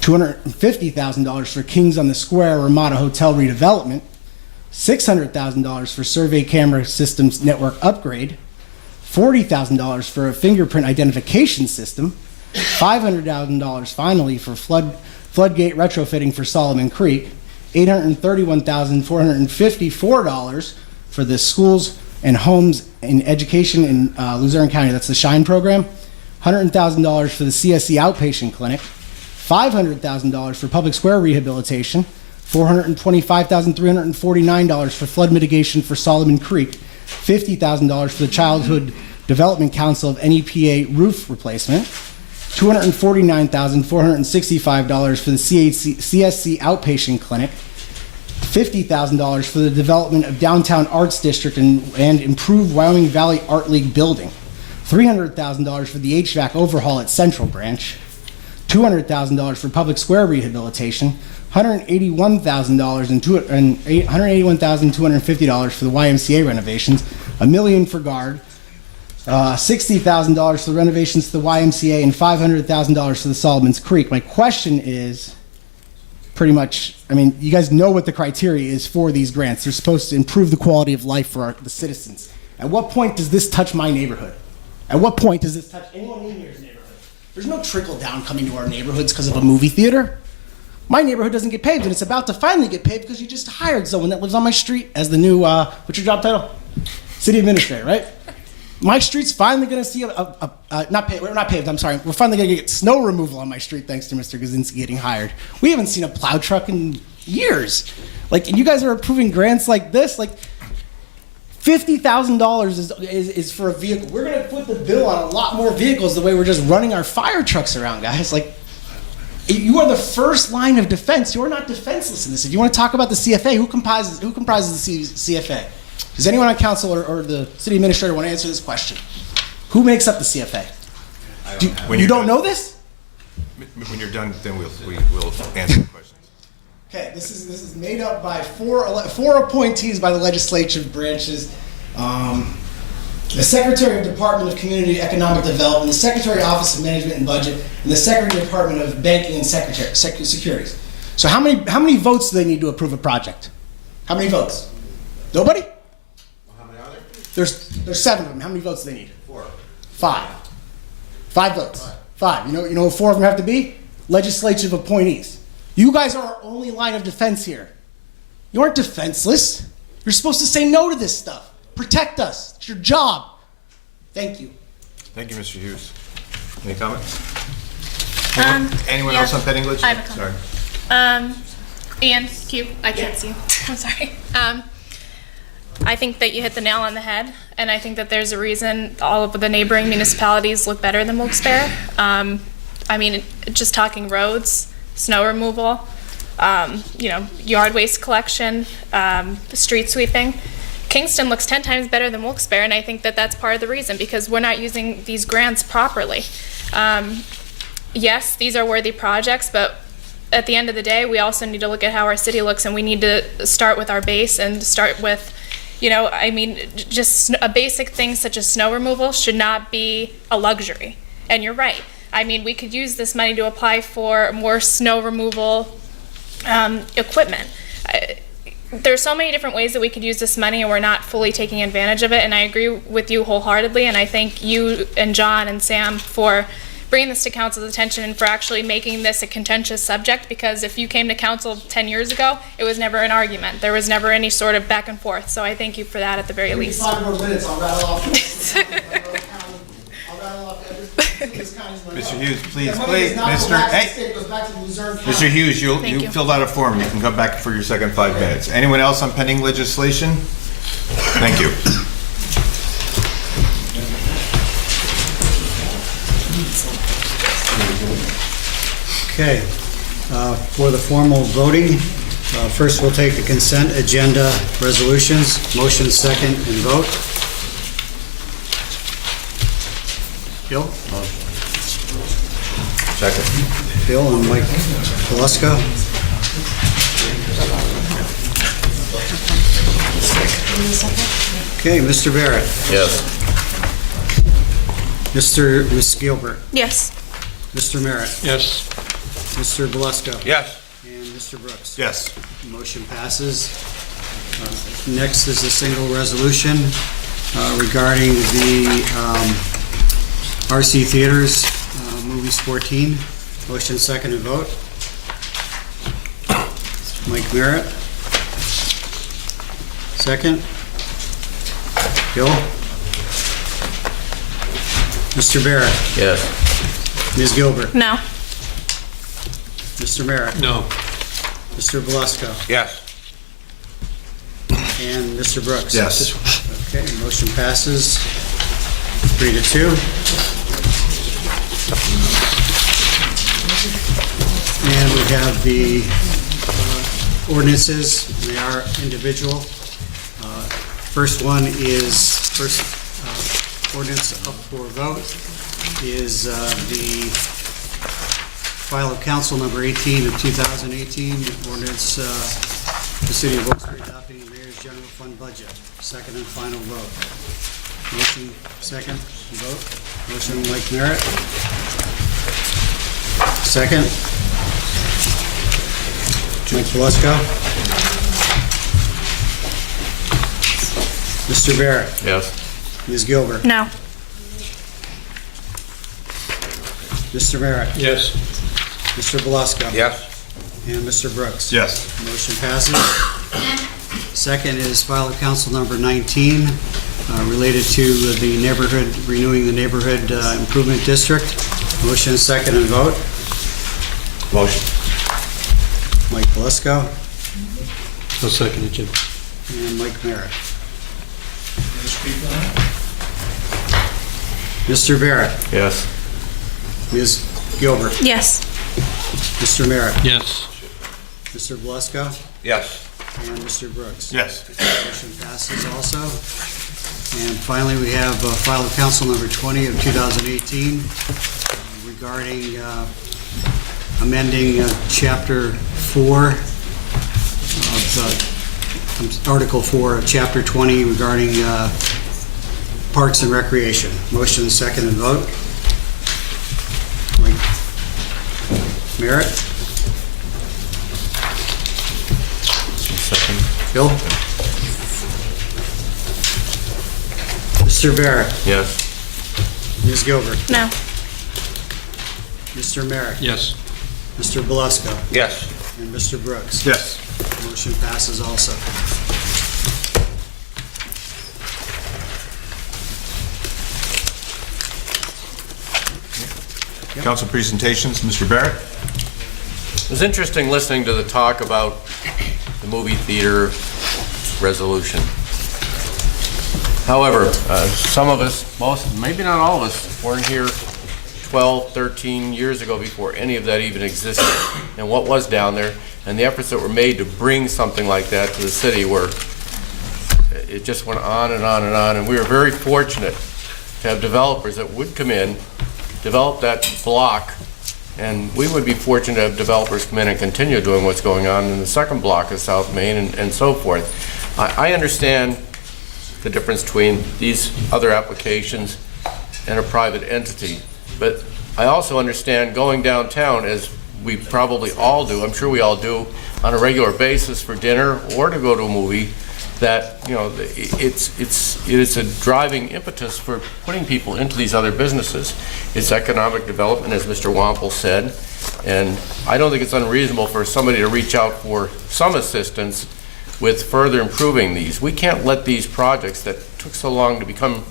$250,000 for Kings on the Square Ramada Hotel redevelopment. $600,000 for survey camera systems network upgrade. $40,000 for a fingerprint identification system, $500,000 finally for floodgate retrofitting for Solomon Creek, $831,454 for the schools and homes in education in Luzerne County. That's the SHINE program. $100,000 for the CSE outpatient clinic, $500,000 for public square rehabilitation, $425,349 for flood mitigation for Solomon Creek, $50,000 for the Childhood Development Council of NEPA roof replacement, $249,465 for the CSC outpatient clinic, $50,000 for the development of Downtown Arts District and improved Wyoming Valley Art League building, $300,000 for the HVAC overhaul at Central Branch, $200,000 for public square rehabilitation, $181,250 for the YMCA renovations, $1 million for GUARD, $60,000 for the renovations to the YMCA, and $500,000 for the Solomon's Creek. My question is pretty much, I mean, you guys know what the criteria is for these grants. They're supposed to improve the quality of life for the citizens. At what point does this touch my neighborhood? At what point does this touch anyone in here's neighborhood? There's no trickle down coming to our neighborhoods because of a movie theater. My neighborhood doesn't get paved, and it's about to finally get paved because you just hired someone that lives on my street as the new, what's your job title? City administrator, right? My street's finally going to see not paved, I'm sorry. We're finally going to get snow removal on my street thanks to Mr. Gazinski getting hired. We haven't seen a plow truck in years. Like, and you guys are approving grants like this? Like, $50,000 is for a vehicle. We're going to put the bill on a lot more vehicles the way we're just running our fire trucks around, guys. Like, you are the first line of defense. You're not defenseless in this. If you want to talk about the CFA, who comprises the CFA? Does anyone on council or the city administrator want to answer this question? Who makes up the CFA? You don't know this? When you're done, then we'll answer the questions. Okay, this is made up by four appointees by the legislative branches. the Secretary of Department of Community Economic Development, the Secretary Office of Management and Budget, and the Secretary Department of Banking and Securities. So how many votes do they need to approve a project? How many votes? Nobody? How many are there? There's 7 of them. How many votes do they need? 4. 5. 5 votes. 5. You know what 4 of them have to be? Legislative appointees. You guys are our only line of defense here. You aren't defenseless. You're supposed to say no to this stuff. Protect us. It's your job. Thank you. Thank you, Mr. Hughes. Any comments? Anyone Yeah. else on pending legislation? I have a comment. Sorry. Ian, Q, I can't see you. I'm sorry. I think that you hit the nail on the head, and I think that there's a reason all of the neighboring municipalities look better than Wilkes-Barre. I mean, just talking roads, snow removal, yard waste collection, street sweeping. Kingston looks 10 times better than Wilkes-Barre, and I think that that's part of the reason, because we're not using these grants properly. Yes, these are worthy projects, but at the end of the day, we also need to look at how our city looks, and we need to start with our base and start with, just a basic thing such as snow removal should not be a luxury. And you're right. I mean, we could use this money to apply for more snow removal equipment. There's so many different ways that we could use this money, and we're not fully taking advantage of it, and I agree with you wholeheartedly, and I thank you and John and Sam for bringing this to council's attention and for actually making this a contentious subject, because if you came to council 10 years ago, it was never an argument. There was never any sort of back and forth, so I thank you for that at the very least. 5 more minutes, I'll rattle off Mr. Hughes, please, Mr. Hughes, Thank you you. filled out a form. You can come back for your second 5 minutes. Anyone else on pending legislation? Thank you. Okay, for the formal voting, first we'll take the consent agenda resolutions. Motion second and vote. Bill? Second. Bill and Mike Beluska. Okay, Mr. Barrett. Yes. Miss Gilbert. Yes. Mr. Merritt. Yes. Mr. Beluska. Yes. And Mr. Brooks. Yes. Motion passes. Next is a single resolution regarding the RC Theaters, Movies 14. Motion second and vote. Mike Merritt. Second. Bill. Mr. Barrett. Yes. Ms. Gilbert. No. Mr. Merritt. No. Mr. Beluska. Yes. And Mr. Brooks. Yes. Okay, motion passes 3-2. And we have the ordinances, they are individual. First one is, ordinance up for vote is the file of council number 18 of 2018, ordinance, the city of Wilkes-Barre adopting the mayor's general fund budget. Second and final vote. Motion, second, vote. Motion, Mike Merritt. Second. Mike Beluska. Mr. Barrett. Yes. Ms. Gilbert. No. Mr. Merritt. Yes. Mr. Beluska. Yes. And Mr. Brooks. Yes. Motion passes. Second is file of council number 19, related to the neighborhood, renewing the neighborhood improvement district. Motion second and vote. Motion. Mike Beluska I'll second it, Jim. and Mike Merritt. Mr. Barrett. Yes. Ms. Gilbert. Yes. Mr. Merritt. Yes. Mr. Beluska Yes. and Mr. Brooks. Yes. Motion passes also. And finally, we have file of council number 20 of 2018 regarding amending Chapter 4 of Article 4 of Chapter 20 regarding Parks and Recreation. Motion, second, and vote. Merritt? Second. Bill? Mr. Barrett? Yes. Ms. Gilbert? No. Mr. Merritt? Yes. Mr. Beluska? Yes. And Mr. Brooks? Yes. Motion passes also. Council presentations, Mr. Barrett? It was interesting listening to the talk about the movie theater resolution. However, some of us, most, maybe not all of us, weren't here 12, 13 years ago before any of that even existed. And what was down there, and the efforts that were made to bring something like that to the city were, it just went on and on and on. And we were very fortunate to have developers that would come in, develop that block, and we would be fortunate to have developers come in and continue doing what's going on in the second block of South Main and so forth. I understand the difference between these other applications and a private entity, but I also understand going downtown, as we probably all do, I'm sure we all do, on a regular basis for dinner or to go to a movie, that, you know, it's a driving impetus for putting people into these other businesses. It's economic development, as Mr. Wampel said, and I don't think it's unreasonable for somebody to reach out for some assistance with further improving these. We can't let these projects that took so long to become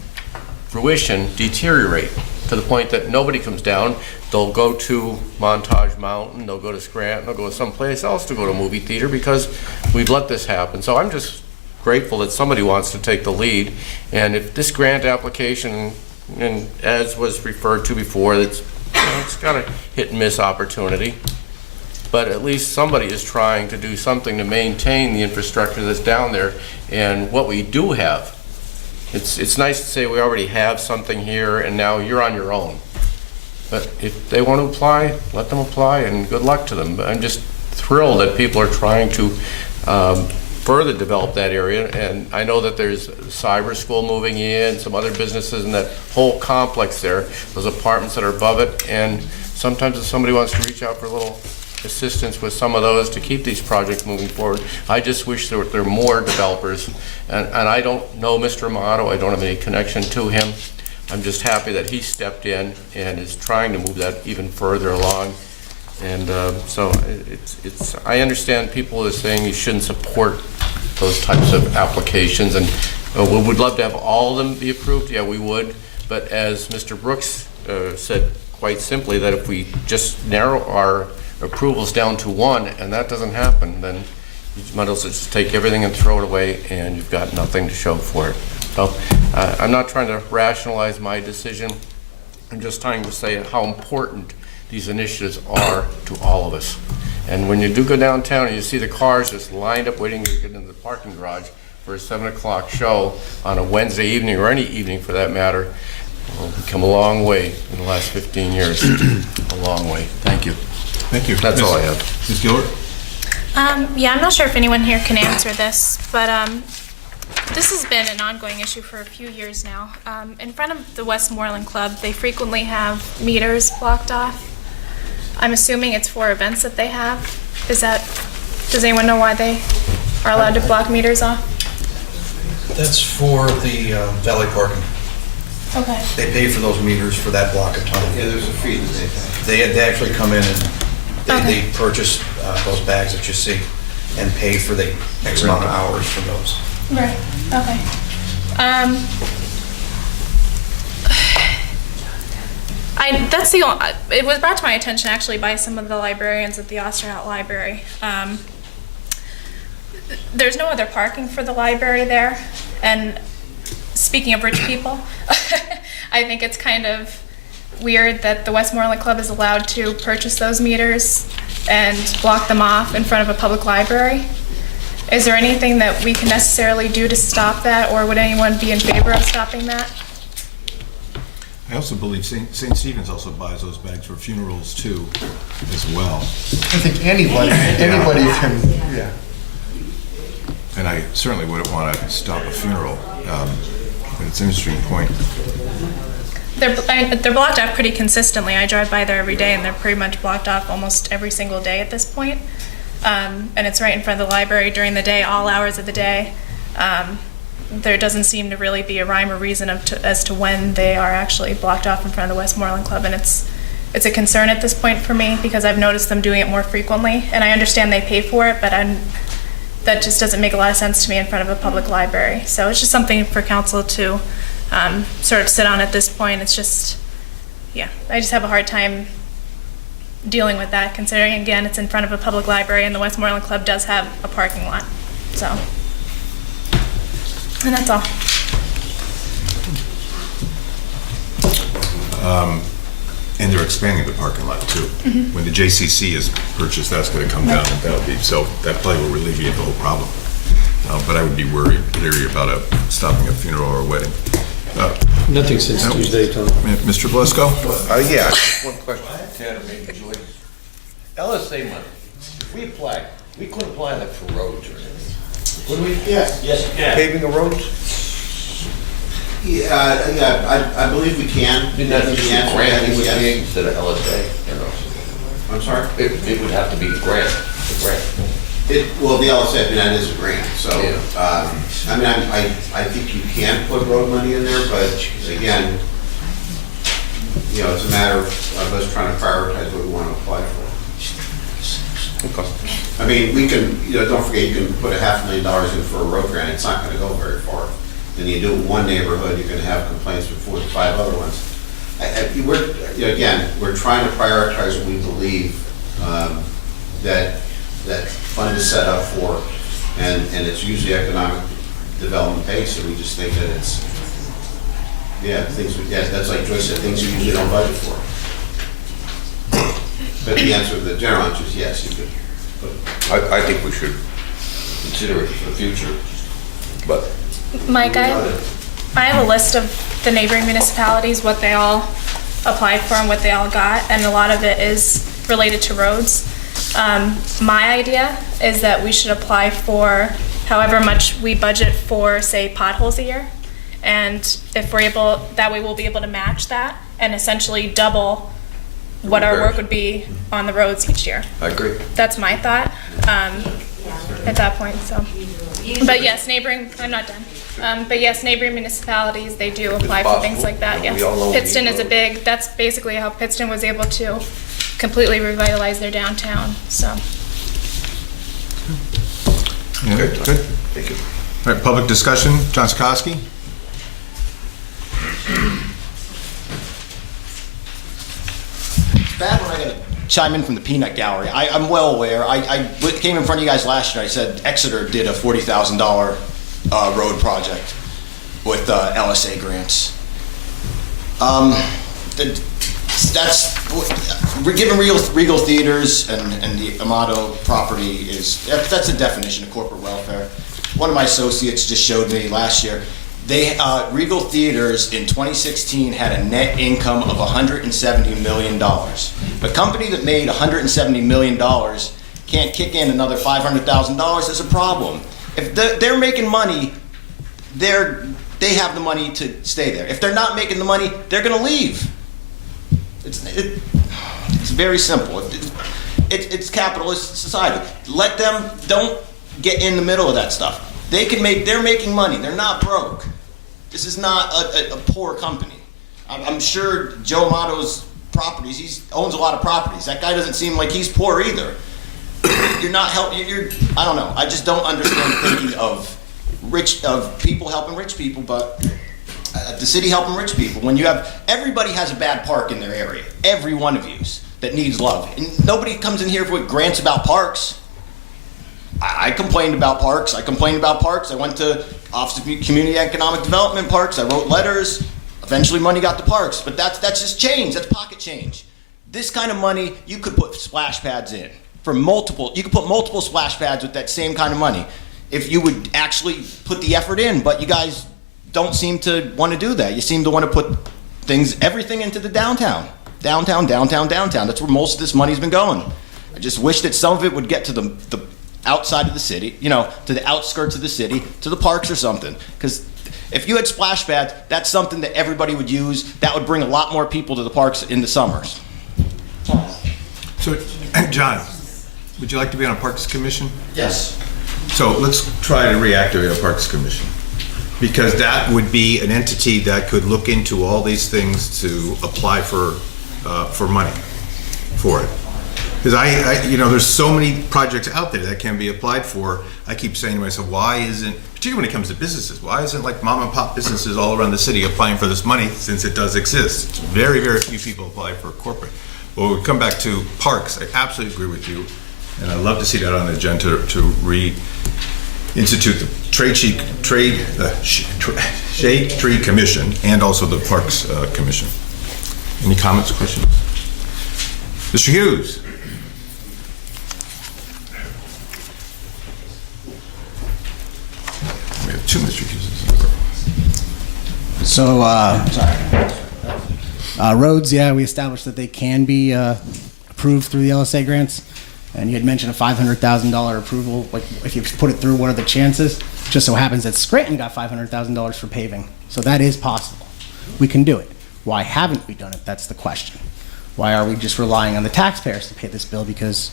fruition deteriorate to the point that nobody comes down. They'll go to Montage Mountain, they'll go to Scranton, they'll go to someplace else to go to a movie theater because we've let this happen. So I'm just grateful that somebody wants to take the lead. And if this grant application, and as was referred to before, it's got a hit and miss opportunity, but at least somebody is trying to do something to maintain the infrastructure that's down there and what we do have. It's nice to say we already have something here and now you're on your own. But if they want to apply, let them apply, and good luck to them. But I'm just thrilled that people are trying to further develop that area, and I know that there's cyber school moving in, some other businesses in that whole complex there, those apartments that are above it, and sometimes if somebody wants to reach out for a little assistance with some of those to keep these projects moving forward, I just wish there were more developers, and I don't know Mr. Amato, I don't have any connection to him. I'm just happy that he stepped in and is trying to move that even further along. And so I understand people are saying you shouldn't support those types of applications, and we would love to have all of them be approved. Yeah, we would. But as Mr. Brooks said quite simply, that if we just narrow our approvals down to one and that doesn't happen, then you might as well just take everything and throw it away and you've got nothing to show for it. So I'm not trying to rationalize my decision. I'm just trying to say how important these initiatives are to all of us. And when you do go downtown and you see the cars just lined up waiting to get into the parking garage for a 7 o'clock show on a Wednesday evening, or any evening for that matter, well, we've come a long way in the last 15 years. A long way. Thank you. Thank you. That's all I have. Ms. Gilbert? Yeah, I'm not sure if anyone here can answer this, but this has been an ongoing issue for a few years now. In front of the Westmoreland Club, they frequently have meters blocked off. I'm assuming it's for events that they have. Does anyone know why they are allowed to block meters off? That's for the valet parking. Okay. They pay for those meters for that block of time. Yeah, there's a fee that they pay. They actually come in and they purchase those bags that you see and pay for the X amount of hours for those. Right, okay. It was brought to my attention actually by some of the librarians at the Osterhout Library. There's no other parking for the library there, and speaking of rich people, I think it's kind of weird that the Westmoreland Club is allowed to purchase those meters and block them off in front of a public library. Is there anything that we can necessarily do to stop that, or would anyone be in favor of stopping that? I also believe St. Stephen's also buys those bags for funerals too, as well. I think anybody can, yeah. And I certainly wouldn't want to stop a funeral It's an interesting point. They're blocked off pretty consistently. I drive by there every day, and they're pretty much blocked off almost every single day at this point. And it's right in front of the library during the day, all hours of the day. There doesn't seem to really be a rhyme or reason as to when they are actually blocked off in front of the Westmoreland Club, and it's a concern at this point for me because I've noticed them doing it more frequently, and I understand they pay for it, but that just doesn't make a lot of sense to me in front of a public library. So it's just something for council to sort of sit on at this point. It's just, yeah, I just have a hard time dealing with that, considering, again, it's in front of a public library and the Westmoreland Club does have a parking lot. So, and that's all. And they're expanding the parking lot too. When the JCC is purchased, that's going to come down, and that'll be, so that probably will alleviate the whole problem. But I would be leery about stopping a funeral or a wedding. Nothing since Tuesday, Tony. Mr. Blisco? Yeah, just one question. Ted, or maybe Julie. LSA money, if we apply, we couldn't apply like for roads or anything. Would we? Yes. Yes, paving the roads? Yeah, I believe we can. Didn't that be a grant we would Yes. pay instead of LSA? You know? I'm sorry? It would have to be a grant. Well, the LSA, that is a grant, so, I mean, I think you can put road money in there, but again, you know, it's a matter of us trying to prioritize what we want to apply for. I mean, we can, you know, don't forget, you can put $500,000 in for a road grant, it's not gonna go very far. Then you do it in one neighborhood, you're gonna have complaints with 4 to 5 other ones. We're trying to prioritize what we believe that fund is set up for, and it's usually economic development based, so we just think that it's, that's like Joyce said, things you usually don't budget for. But the answer, the general answer is yes, you could. I think we should consider it for the future, but. Mike, I have a list of the neighboring municipalities, what they all applied for and what they all got, and a lot of it is related to roads. My idea is that we should apply for however much we budget for, say, potholes a year. And if we're able, that way we'll be able to match that and essentially double what our work would be on the roads each year. I agree. That's my thought at that point, so. But yes, I'm not done. But yes, neighboring municipalities, they do apply for things like that, yes. Pittston is that's basically how Pittston was able to completely revitalize their downtown, so. Yeah, good. Thank you. All right, public discussion, John Sikorsky? It's bad when I gotta chime in from the peanut gallery. I'm well aware. I came in front of you guys last year. I said Exeter did a $40,000 road project with LSA grants. We're giving Regal Theaters and the Amato property that's a definition of corporate welfare. One of my associates just showed me last year. Regal Theaters in 2016 had a net income of $170 million. The company that made $170 million can't kick in another $500,000. There's a problem. If they're making money, they have the money to stay there. If they're not making the money, they're going to leave. It's very simple. It's capitalist society. Let them, don't get in the middle of that stuff. They're making money. They're not broke. This is not a poor company. I'm sure Joe Amato's properties, he owns a lot of properties. That guy doesn't seem like he's poor either. You're not helping, I don't know. I just don't understand the thinking of people helping rich people, but the city helping rich people. When everybody has a bad park in their area. Every one of yous that needs love. And nobody comes in here with grants about parks. I complained about parks. I went to Office of Community Economic Development parks. I wrote letters. Eventually money got to parks. But that's just change. That's pocket change. This kind of money, you could put splash pads in. You could put multiple splash pads with that same kind of money. If you would actually put the effort in. But you guys don't seem to want to do that. You seem to want to put everything into the downtown. Downtown. That's where most of this money's been going. I just wish that some of it would get to the outside of the city, to the outskirts of the city, to the parks or something. Because If you had splash pads, that's something that everybody would use. That would bring a lot more people to the parks in the summers. So, John, would you like to be on a Parks Commission? Yes. So let's try to reactivate a Parks Commission, because that would be an entity that could look into all these things to apply for money for it. Because there's so many projects out there that can be applied for. I keep saying to myself, why isn't, particularly when it comes to businesses, why isn't like mom and pop businesses all around the city applying for this money, since it does exist? It's very, very few people apply for corporate. Well, we come back to parks. I absolutely agree with you, and I'd love to see that on the agenda to re-institute the Shade Tree Commission and also the Parks Commission. Any comments or questions? Mr. Hughes? We have two Mr. Hugheses. So, roads, yeah, we established that they can be approved through the LSA grants. And you had mentioned a $500,000 approval. Like, if you put it through, what are the chances? Just so happens that Scranton got $500,000 for paving. So that is possible. We can do it. Why haven't we done it? That's the question. Why are we just relying on the taxpayers to pay this bill? Because,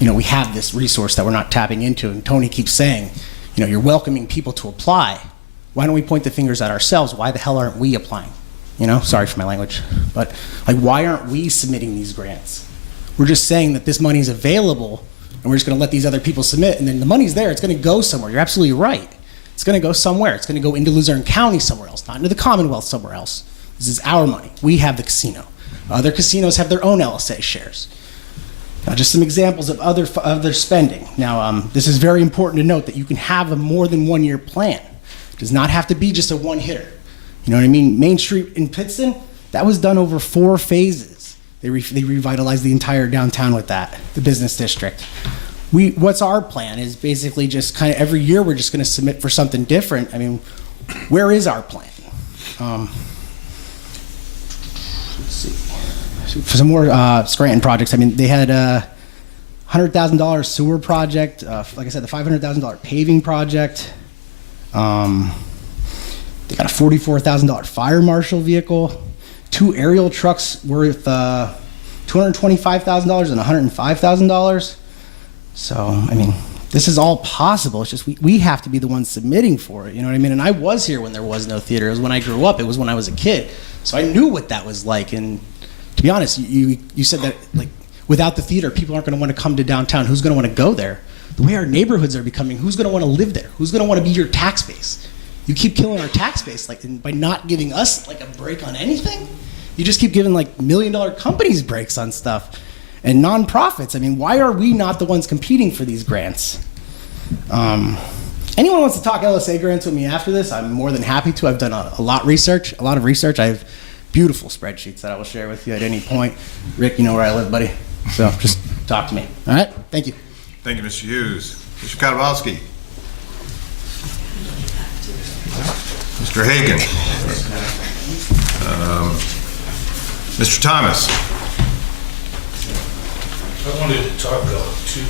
we have this resource that we're not tapping into. And Tony keeps saying, you're welcoming people to apply. Why don't we point the fingers at ourselves? Why the hell aren't we applying? Sorry for my language. But, why aren't we submitting these grants? We're just saying that this money is available, and we're just going to let these other people submit, and then the money's there. It's going to go somewhere. You're absolutely right. It's going to go somewhere. It's going to go into Luzerne County somewhere else, not into the Commonwealth somewhere else. This is our money. We have the casino. Other casinos have their own LSA shares. Now, just some examples of other spending. Now, this is very important to note that you can have a more than 1 year plan. It does not have to be just a one hitter. You know what I mean? Main Street in Pittston, that was done over 4 phases. They revitalized the entire downtown with that, the business district. What's our plan is basically just kind of every year we're just going to submit for something different. I mean, where is our plan? Let's see. For some more Scranton projects, I mean, they had a $100,000 sewer project, like I said, the $500,000 paving project. They got a $44,000 fire marshal vehicle. 2 aerial trucks worth $225,000 and $105,000. So, I mean, this is all possible. It's just we have to be the ones submitting for it. You know what I mean? And I was here when there was no theater. It was when I grew up. It was when I was a kid. So I knew what that was like. And to be honest, you said that, like, without the theater, people aren't going to want to come to downtown. Who's going to want to go there? The way our neighborhoods are becoming, who's going to want to live there? Who's going to want to be your tax base? You keep killing our tax base, like, by not giving us like a break on anything. You just keep giving like $1 million companies breaks on stuff, and nonprofits. I mean, why are we not the ones competing for these grants? Anyone wants to talk LSA grants with me after this? I'm more than happy to. I've done a lot of research. I have beautiful spreadsheets that I will share with you at any point. Rick, you know where I live, buddy. So just talk to me. All right. Thank you. Thank you, Mr. Hughes. Mr. Kowalski. Mr. Hagan. Mr. Thomas. I wanted to talk about the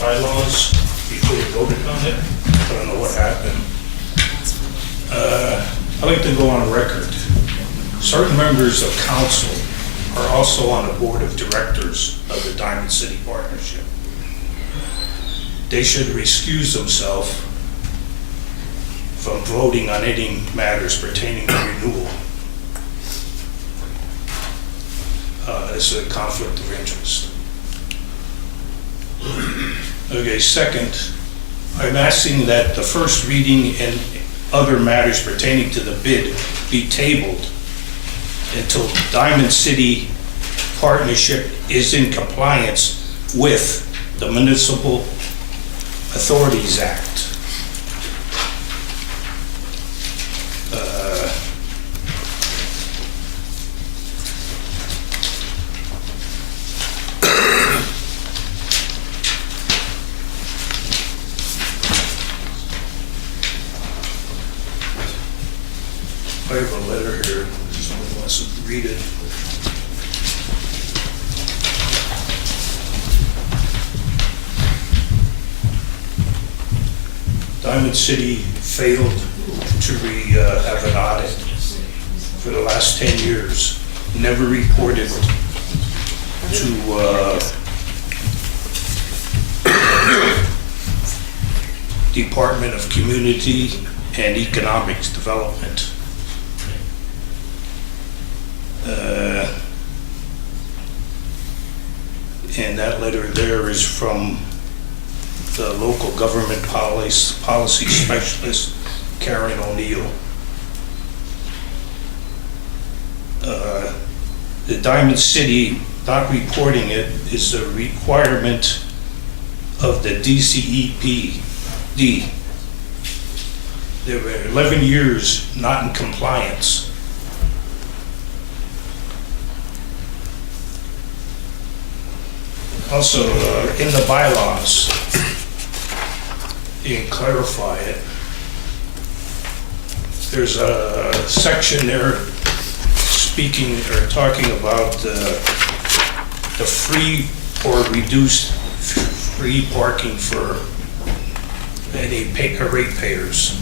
bylaws before we voted on it. I don't know what happened. I'd like to go on record. Certain members of council are also on the board of directors of the Diamond City Partnership. They should recuse themselves from voting on any matters pertaining to renewal. It's a conflict of interest. Okay, second, I'm asking that the first reading and other matters pertaining to the bid be tabled until Diamond City Partnership is in compliance with the Municipal Authorities Act. I have a letter here, if someone wants to read it. Diamond City failed to have an audit for the last 10 years. Never reported to Department of Community and Economics Development. And that letter there is from the local government policy specialist, Karen O'Neill. The Diamond City not reporting it is a requirement of the DCEPD. They were 11 years not in compliance. Also, in the bylaws, you can clarify it. There's a section there speaking or talking about the free or reduced free parking for any ratepayers.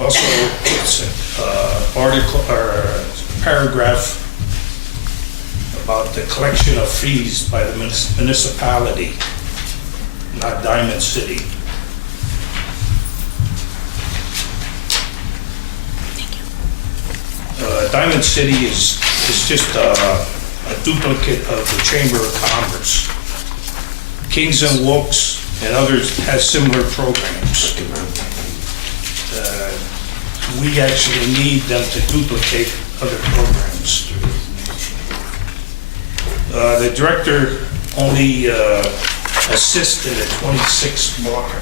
Also, it's article or paragraph about the collection of fees by the municipality, not Diamond City. Diamond City is just a duplicate of the Chamber of Commerce. Kings and Wilkes and others has similar programs. We actually need them to duplicate other programs. The director only assists in the 26th block,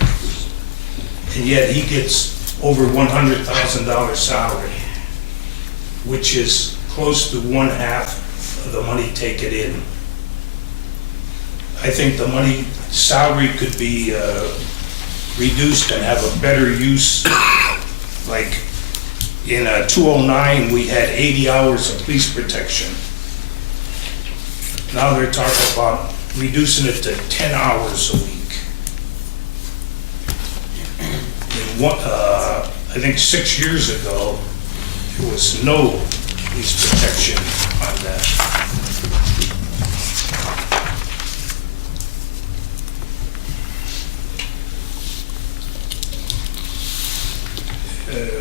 and yet he gets over $100,000 salary, which is close to 1/2 of the money taken in. I think the salary could be reduced and have a better use. Like in 209, we had 80 hours of police protection. Now they're talking about reducing it to 10 hours a week. I think 6 years ago, there was no police protection on that.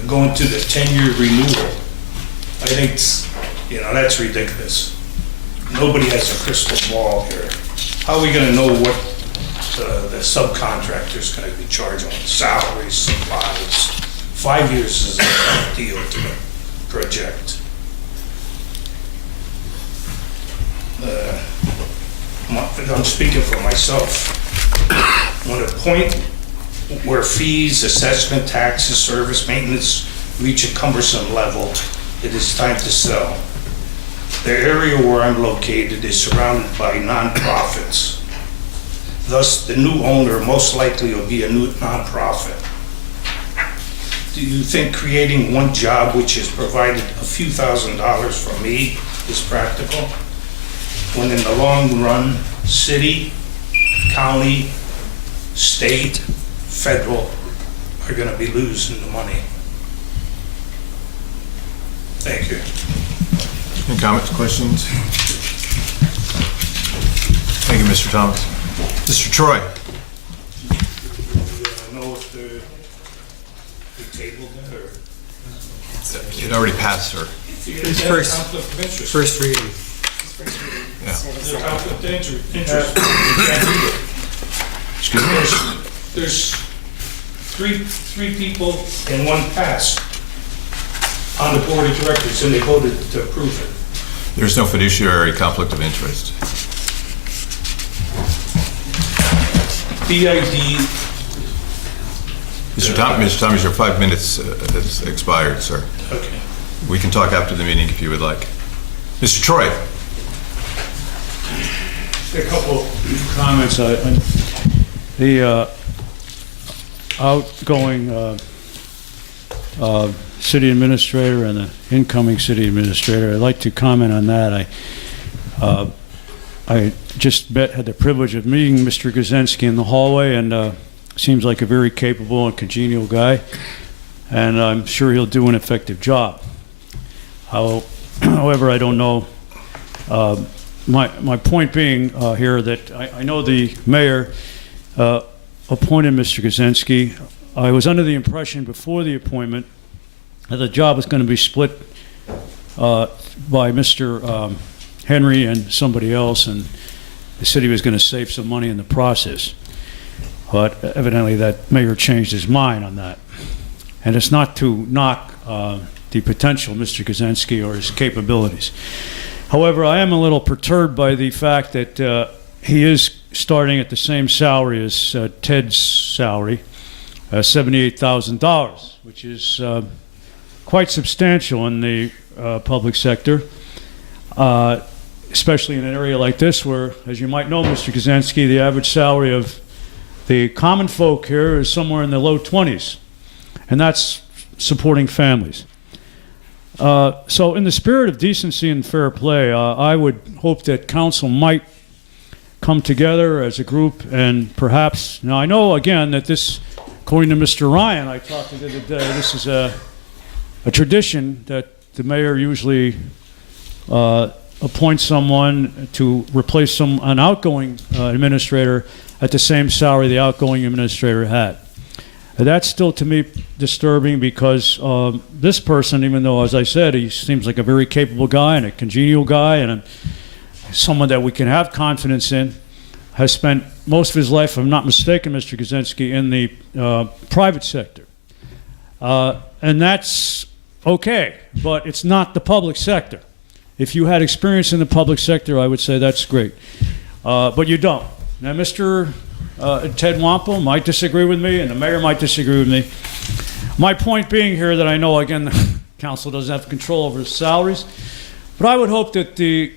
Going to the 10-year renewal, I think, that's ridiculous. Nobody has a crystal ball here. How are we going to know what the subcontractor's going to be charging? Salaries, supplies. 5 years is a tough deal to project. I'm speaking for myself. When a point where fees, assessment, taxes, service, maintenance reach a cumbersome level, it is time to sell. The area where I'm located is surrounded by nonprofits. Thus, the new owner most likely will be a new nonprofit. Do you think creating one job which has provided a few $1,000s for me is practical? When in the long run, city, county, state, federal are going to be losing the money. Thank you. Any comments, questions? Thank you, Mr. Thomas. Mr. Troy? Know if the table there or? It already passed, sir. It's First reading. Yeah. The conflict of interest. You can't read it. Excuse me? There's three people and one passed on the board of directors, and they voted to approve it. There's no fiduciary conflict of interest. BID. Mr. Thomas, your 5 minutes has expired, sir. Okay. We can talk after the meeting if you would like. Mr. Troy? A couple comments. The outgoing city administrator and the incoming city administrator, I'd like to comment on that. I had the privilege of meeting Mr. Guzensky in the hallway, and seems like a very capable and congenial guy, and I'm sure he'll do an effective job. However, I don't know. My point being here that I know the mayor appointed Mr. Guzensky. I was under the impression before the appointment that the job was going to be split by Mr. Henry and somebody else, and the city was going to save some money in the process. But evidently that mayor changed his mind on that. And it's not to knock the potential of Mr. Guzensky or his capabilities. However, I am a little perturbed by the fact that he is starting at the same salary as Ted's salary, $78,000, which is quite substantial in the public sector, especially in an area like this where, as you might know, Mr. Guzensky, the average salary of the common folk here is somewhere in the low 20s, and that's supporting families. So in the spirit of decency and fair play, I would hope that council might come together as a group and perhaps, now I know again that this, according to Mr. Ryan, I talked to the other day, this is a tradition that the mayor usually appoints someone to replace an outgoing administrator at the same salary the outgoing administrator had. That's still, to me, disturbing because this person, even though, as I said, he seems like a very capable guy and a congenial guy and someone that we can have confidence in, has spent most of his life, if I'm not mistaken, Mr. Guzensky, in the private sector. And that's okay, but it's not the public sector. If you had experience in the public sector, I would say that's great. But you don't. Now, Mr. Ted Wampel might disagree with me, and the mayor might disagree with me. My point being here that I know, again, the council doesn't have control over the salaries, but I would hope that the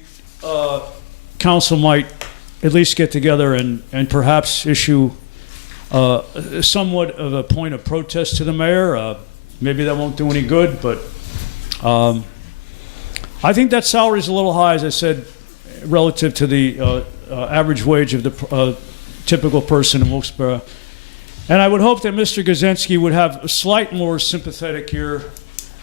council might at least get together and perhaps issue somewhat of a point of protest to the mayor. Maybe that won't do any good, but I think that salary is a little high, as I said, relative to the average wage of the typical person in Wilkes-Barre. And I would hope that Mr. Guzensky would have a slight more sympathetic ear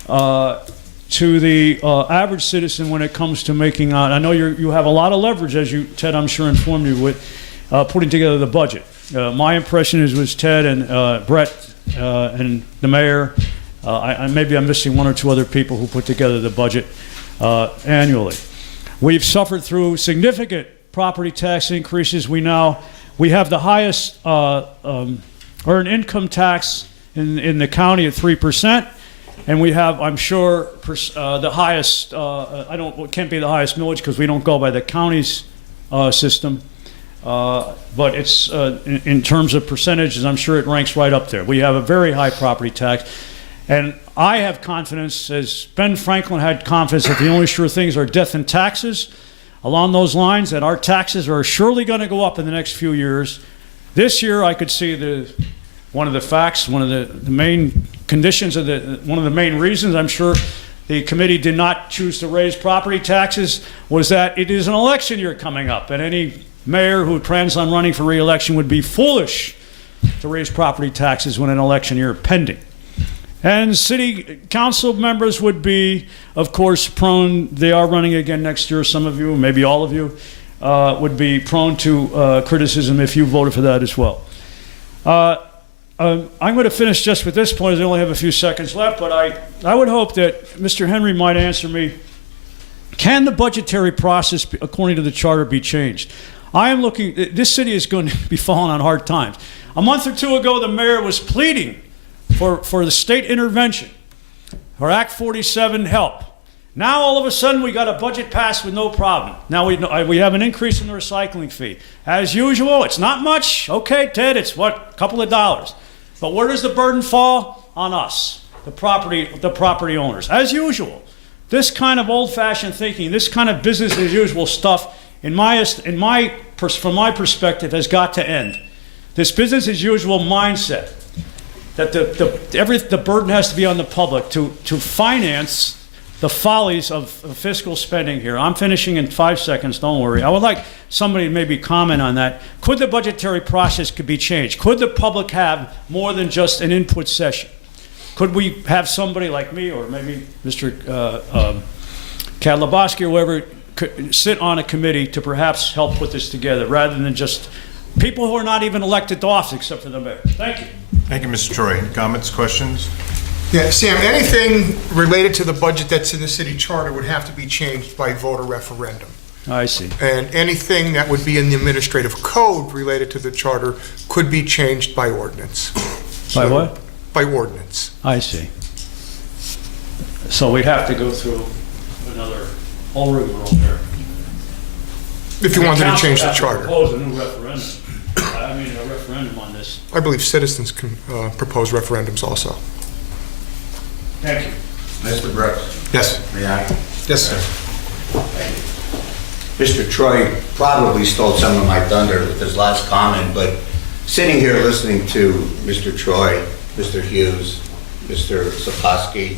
to the average citizen when it comes to making out. I know you have a lot of leverage, as you, Ted, I'm sure informed you with putting together the budget. My impression is was Ted and Brett and the mayor. Maybe I'm missing one or two other people who put together the budget annually. We've suffered through significant property tax increases. We have the highest earned income tax in the county at 3%, and we have, I'm sure, the highest. It can't be the highest millage because we don't go by the county's system. But it's in terms of percentages, I'm sure it ranks right up there. We have a very high property tax, and I have confidence, as Ben Franklin had confidence, that the only sure things are death and taxes. Along those lines, that our taxes are surely going to go up in the next few years. This year, I could see one of the facts, one of the main conditions of one of the main reasons I'm sure the committee did not choose to raise property taxes was that it is an election year coming up, and any mayor who plans on running for re-election would be foolish to raise property taxes when an election year pending. And city council members would be, of course, prone, they are running again next year, some of you, maybe all of you, would be prone to criticism if you voted for that as well. I'm going to finish just with this point, as I only have a few seconds left, but I would hope that Mr. Henry might answer me, can the budgetary process, according to the charter, be changed? I am looking, this city is going to be falling on hard times. A month or two ago, the mayor was pleading for the state intervention, for Act 47 help. Now, all of a sudden, we got a budget passed with no problem. Now, we have an increase in the recycling fee. As usual, it's not much. Okay, Ted, it's what, a couple of dollars. But where does the burden fall? On us, the property owners. As usual, this kind of old-fashioned thinking, this kind of business-as-usual stuff, from my perspective, has got to end. This business-as-usual mindset that the burden has to be on the public to finance the follies of fiscal spending here. I'm finishing in 5 seconds, don't worry. I would like somebody to maybe comment on that. Could the budgetary process could be changed? Could the public have more than just an input session? Could we have somebody like me or maybe Mr. Kadlubowski or whoever could sit on a committee to perhaps help put this together rather than just people who are not even elected to office except for the mayor? Thank you. Thank you, Mr. Troy. Comments, questions? Yeah, Sam, anything related to the budget that's in the city charter would have to be changed by voter referendum. I see. And anything that would be in the administrative code related to the charter could be changed by ordinance. By what? By ordinance. I see. So we'd have to go through another whole rigmarole here. If you wanted to change the Council charter. have to propose a new referendum. I mean, a referendum on this. I believe citizens can propose referendums also. Thank you. Mr. Brooks? Yes. May I? Yes, sir. Mr. Troy probably stole some of my thunder with his last comment, but sitting here listening to Mr. Troy, Mr. Hughes, Mr. Sapolsky,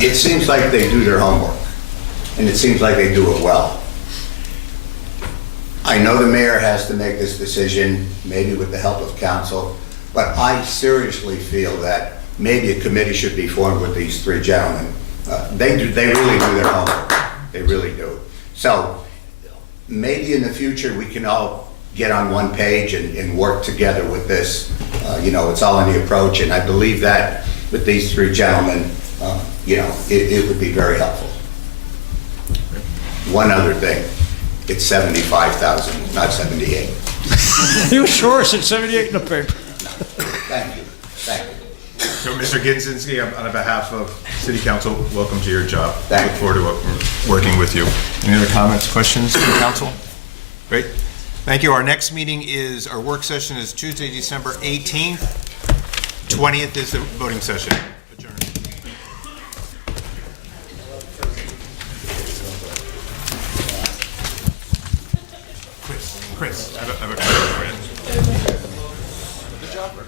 it seems like they do their homework, and it seems like they do it well. I know the mayor has to make this decision, maybe with the help of council, but I seriously feel that maybe a committee should be formed with these three gentlemen. They really do their homework. They really do. So maybe in the future we can all get on one page and work together with this. It's all in the approach, and I believe that with these three gentlemen, it would be very helpful. One other thing, it's 75,000, not 78. You sure it's at 78 in the paper? Thank you. Thank you. So, Mr. Ginsinski, on behalf of City Council, welcome to your job. Thank Look forward to working with you. Any other comments, questions from council? Great. Thank you. Our next meeting our work session is Tuesday, December 18th. 20th is the voting session. Adjourned. Chris, I have a question for you. Good job, Rick.